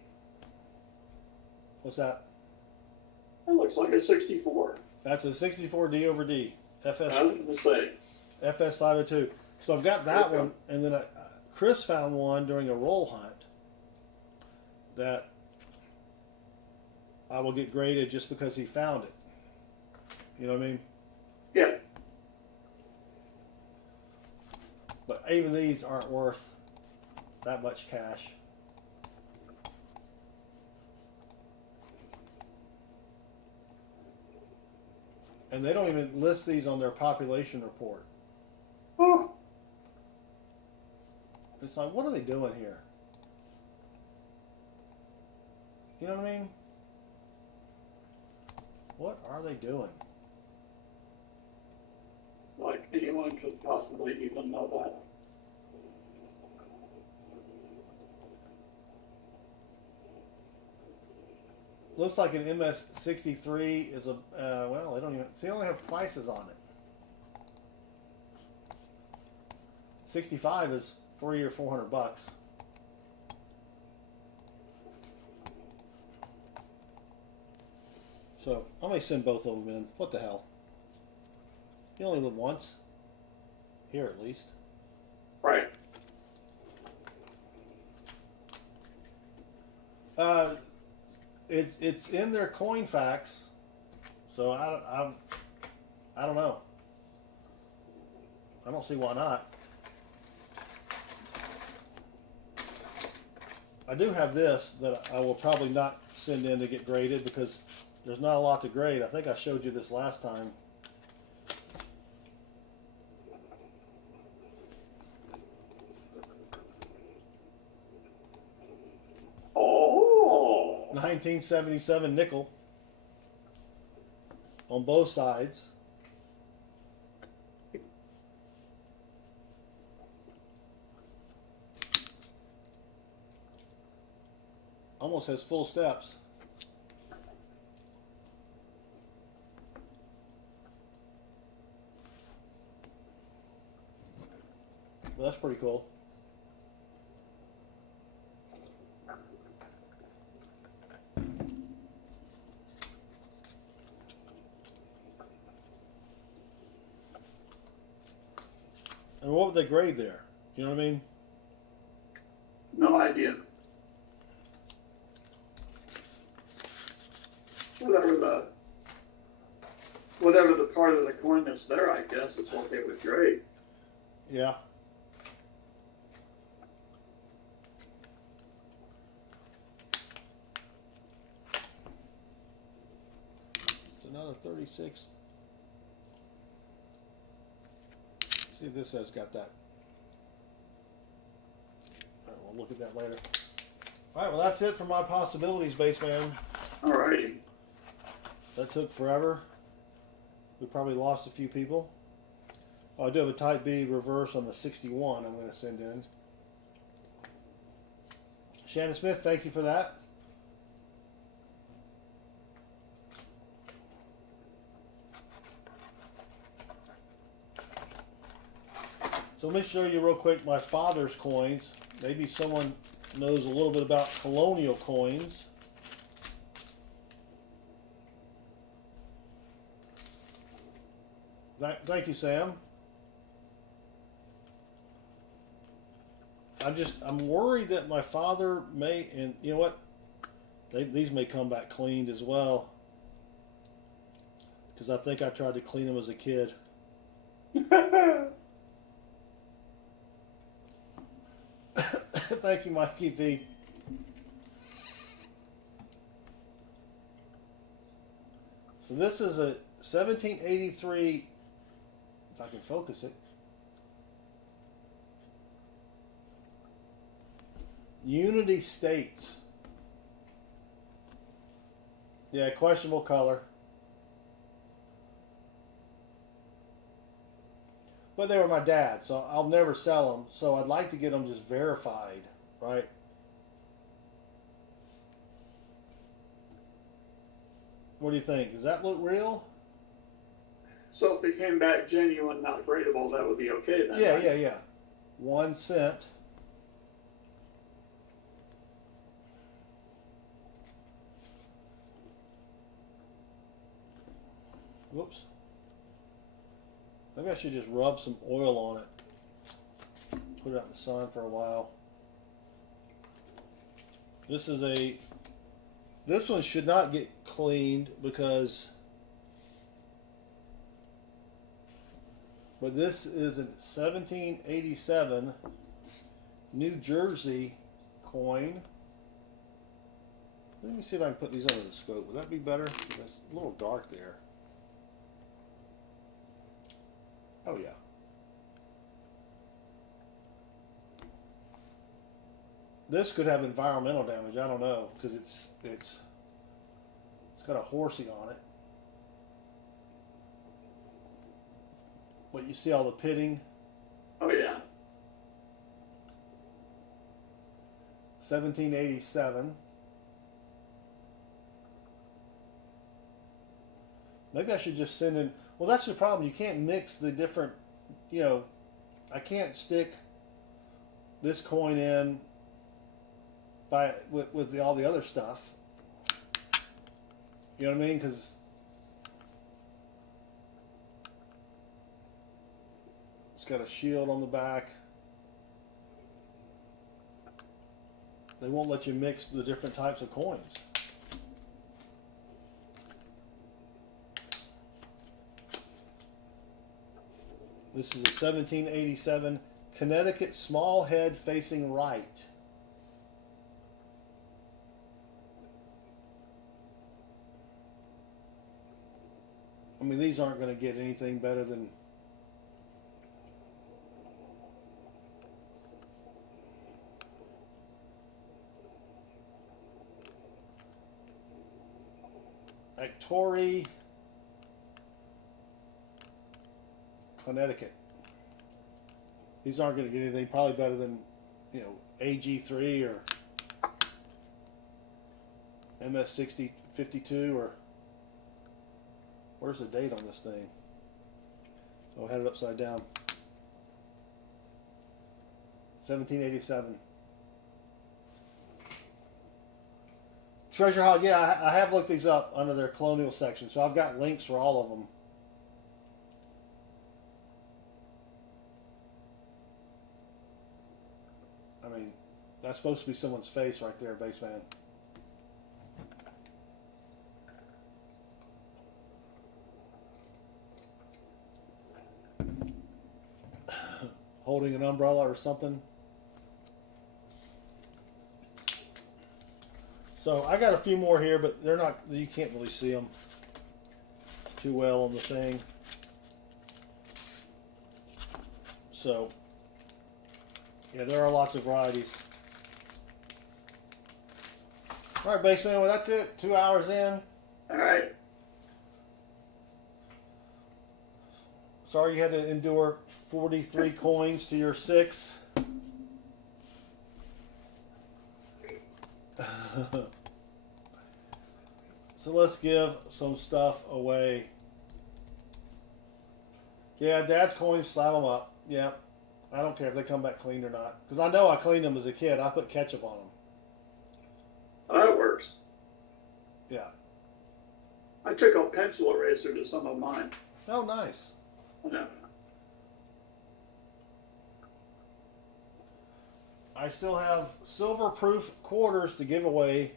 What's that? that looks like a 64. That's a 64 D over D. FS, I was going to say. FS502. So I've got that one, and then Chris found one during a roll hunt that I will get graded just because he found it. You know what I mean? Yeah. But even these aren't worth that much cash. And they don't even list these on their population report. Oh, It's like, what are they doing here? You know what I mean? What are they doing? like anyone could possibly even know that. Looks like an MS63 is a, well, they don't even, see, they only have prices on it. 65 is $300 or $400. So I may send both of them in. What the hell? You only live once. Here at least. Right. It's in their coin facts, so I don't know. I don't see why not. I do have this that I will probably not send in to get graded because there's not a lot to grade. I think I showed you this last time. Oh, 1977 nickel on both sides. Almost has full steps. Well, that's pretty cool. And what would they grade there? You know what I mean? no idea. Whatever the part of the coin that's there, I guess, is what they would grade. Yeah. It's another 36. See if this has got that. All right, we'll look at that later. All right, well, that's it for my possibilities, Bassman. Alrighty. That took forever. We probably lost a few people. Oh, I do have a Type B reverse on the 61 I'm going to send in. Shannon Smith, thank you for that. So let me show you real quick my father's coins. Maybe someone knows a little bit about colonial coins. Thank you, Sam. I'm worried that my father may, and you know what? These may come back cleaned as well. Because I think I tried to clean them as a kid. Thank you, Mikey V. So this is a 1783, if I can focus it, Unity States. Yeah, questionable color. But they were my dad, so I'll never sell them. So I'd like to get them just verified, right? What do you think? Does that look real? So if they came back genuine, not gradable, that would be okay then? Yeah, right? yeah. 1 cent. Whoops. Maybe I should just rub some oil on it. Put it out in the sun for a while. This one should not get cleaned because, but this is a 1787 New Jersey coin. Let me see if I can put these under the scope. Would that be better? It's a little dark there. Oh yeah. This could have environmental damage. I don't know because it's got a horsey on it. But you see all the pitting. Oh yeah. 1787. Maybe I should just send in. Well, that's the problem. You can't mix the different. I can't stick this coin in with all the other stuff. You know what I mean? Because it's got a shield on the back. They won't let you mix the different types of coins. This is a 1787 Connecticut small head facing right. I mean, these aren't going to get anything better than Actori, Connecticut. These aren't going to get anything probably better than, AG3 or MS6052 or where's the date on this thing? Oh, I had it upside down. 1787. Treasure Hall, yeah, I have looked these up under their colonial section, so I've got links for all of them. I mean, that's supposed to be someone's face right there, Bassman. Holding an umbrella or something. So I got a few more here, but they're not, you can't really see them too well on the thing. So, yeah, there are lots of varieties. All right, Bassman, well, that's it. 2 hours in. All right. Sorry you had to endure 43 coins to your 6. So let's give some stuff away. Yeah, Dad's coins, slab them up. Yeah, I don't care if they come back clean or not. Because I know I cleaned them as a kid. I put ketchup on them. Oh, that works. Yeah. I took a pencil eraser to some of mine. Oh, nice. No. I still have silver proof quarters to give away.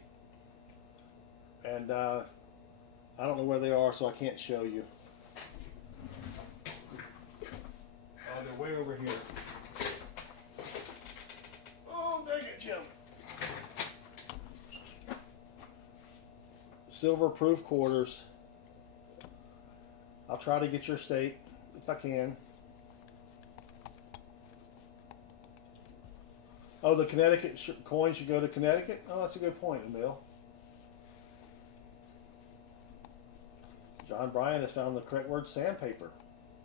And I don't know where they are, so I can't show you. Oh, they're way over here. Oh, dang it, Jim. Silver proof quarters. I'll try to get your state if I can. Oh, the Connecticut coin should go to Connecticut? Oh, that's a good point, Emil. John Bryan has found the correct word, sandpaper.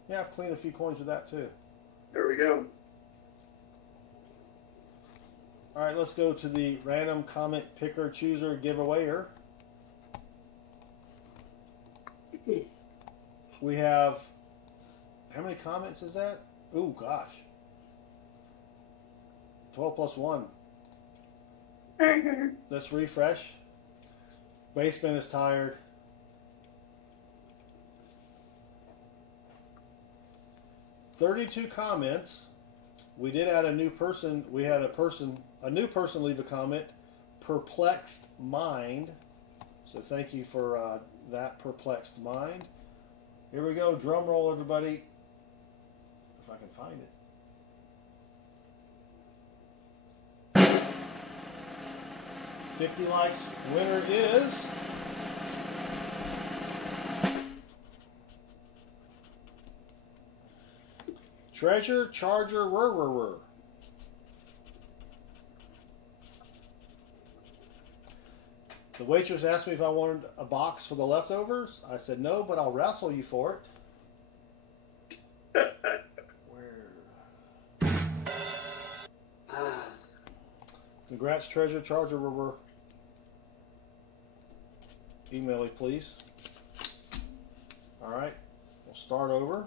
Yeah, I've cleaned a few coins with that too. There we go. All right, let's go to the random comment picker chooser giveawayer. We have, how many comments is that? Ooh, gosh. 12 plus 1. Let's refresh. Bassman is tired. "32 comments. We did add a new person. We had a new person leave a comment. Perplexed Mind. So thank you for that, Perplexed Mind. Here we go. Drum roll, everybody. If I can find it. $50 likes. Winner is Treasure Charger Rur. The waitress asked me if I wanted a box for the leftovers. I said no, but I'll wrestle you for it. Where? Congrats, Treasure Charger Rur. Email me, please. All right, we'll start over.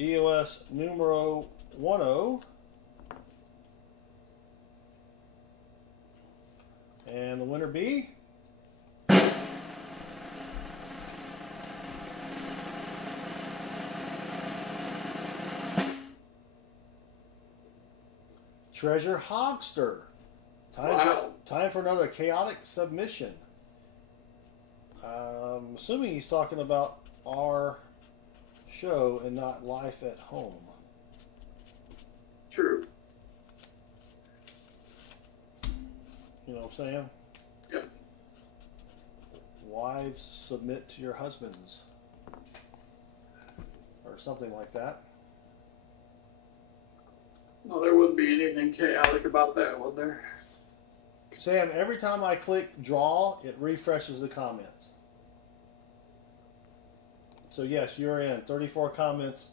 EOS numero 10. And the winner be Treasure Hogster. Time for another chaotic submission. I'm assuming he's talking about our show and not Life at Home. True. You know what I'm saying? Yep. Wives submit to your husbands. Or something like that. Well, there wouldn't be anything chaotic about that, would there? Sam, every time I click draw, it refreshes the comments. So yes, you're in. 34 comments.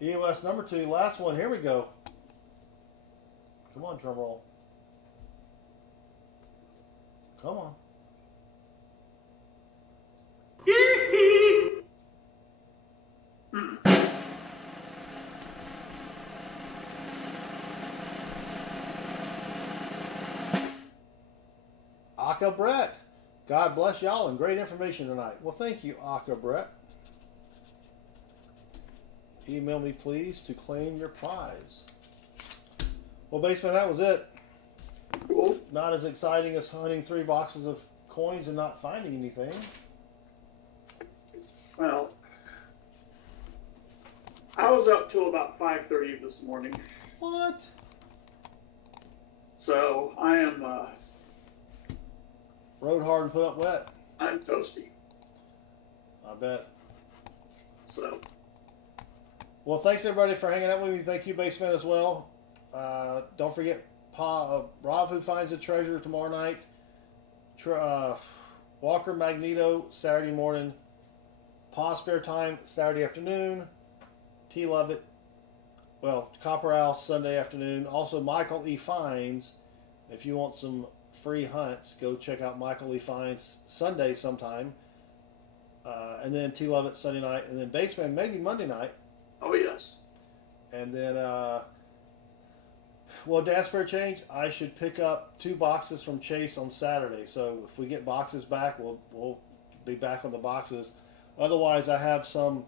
EOS number 2, last one. Here we go. Come on, drum roll. Come on. Aka Brett. God bless y'all and great information tonight. Well, thank you, Aka Brett. Email me, please, to claim your prize. Well, Bassman, that was it. Cool. Not as exciting as hunting 3 boxes of coins and not finding anything. Well, I was up till about 5:30 this morning. What? So I am, Rode hard and put up wet. I'm toasty. I bet. So. Well, thanks everybody for hanging out with me. Thank you, Bassman, as well. Don't forget Rob, who finds the treasure, tomorrow night. Walker Magneto Saturday morning. Pa Spare Time Saturday afternoon. T Lovett, Copper Owl Sunday afternoon. Also Michael E. Fines. If you want some free hunts, go check out Michael E. Fines Sunday sometime. And then T Lovett Sunday night. And then Bassman maybe Monday night. Oh, yes. And then, Dad Spare Change, I should pick up 2 boxes from Chase on Saturday. So if we get boxes back, we'll be back on the boxes. Otherwise, I have some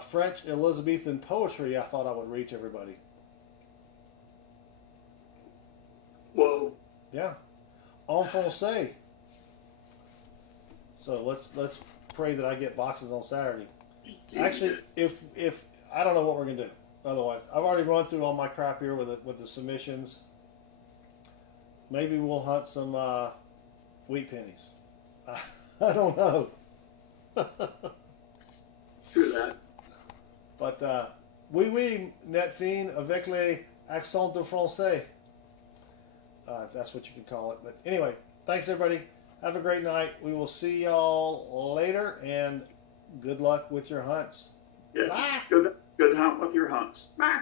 French Elizabethan poetry I thought I would read to everybody. Whoa. Yeah. En français. So let's pray that I get boxes on Saturday. Actually, if I don't know what we're gonna do. Otherwise, I've already run through all my crap here with the submissions. Maybe we'll hunt some wheat pennies. I don't know. True that. But oui, net fin avec les accents de français. If that's what you can call it. But anyway, thanks everybody. Have a great night. We will see y'all later, and good luck with your hunts. Yeah. Bye. Good hunt with your hunts. Bye.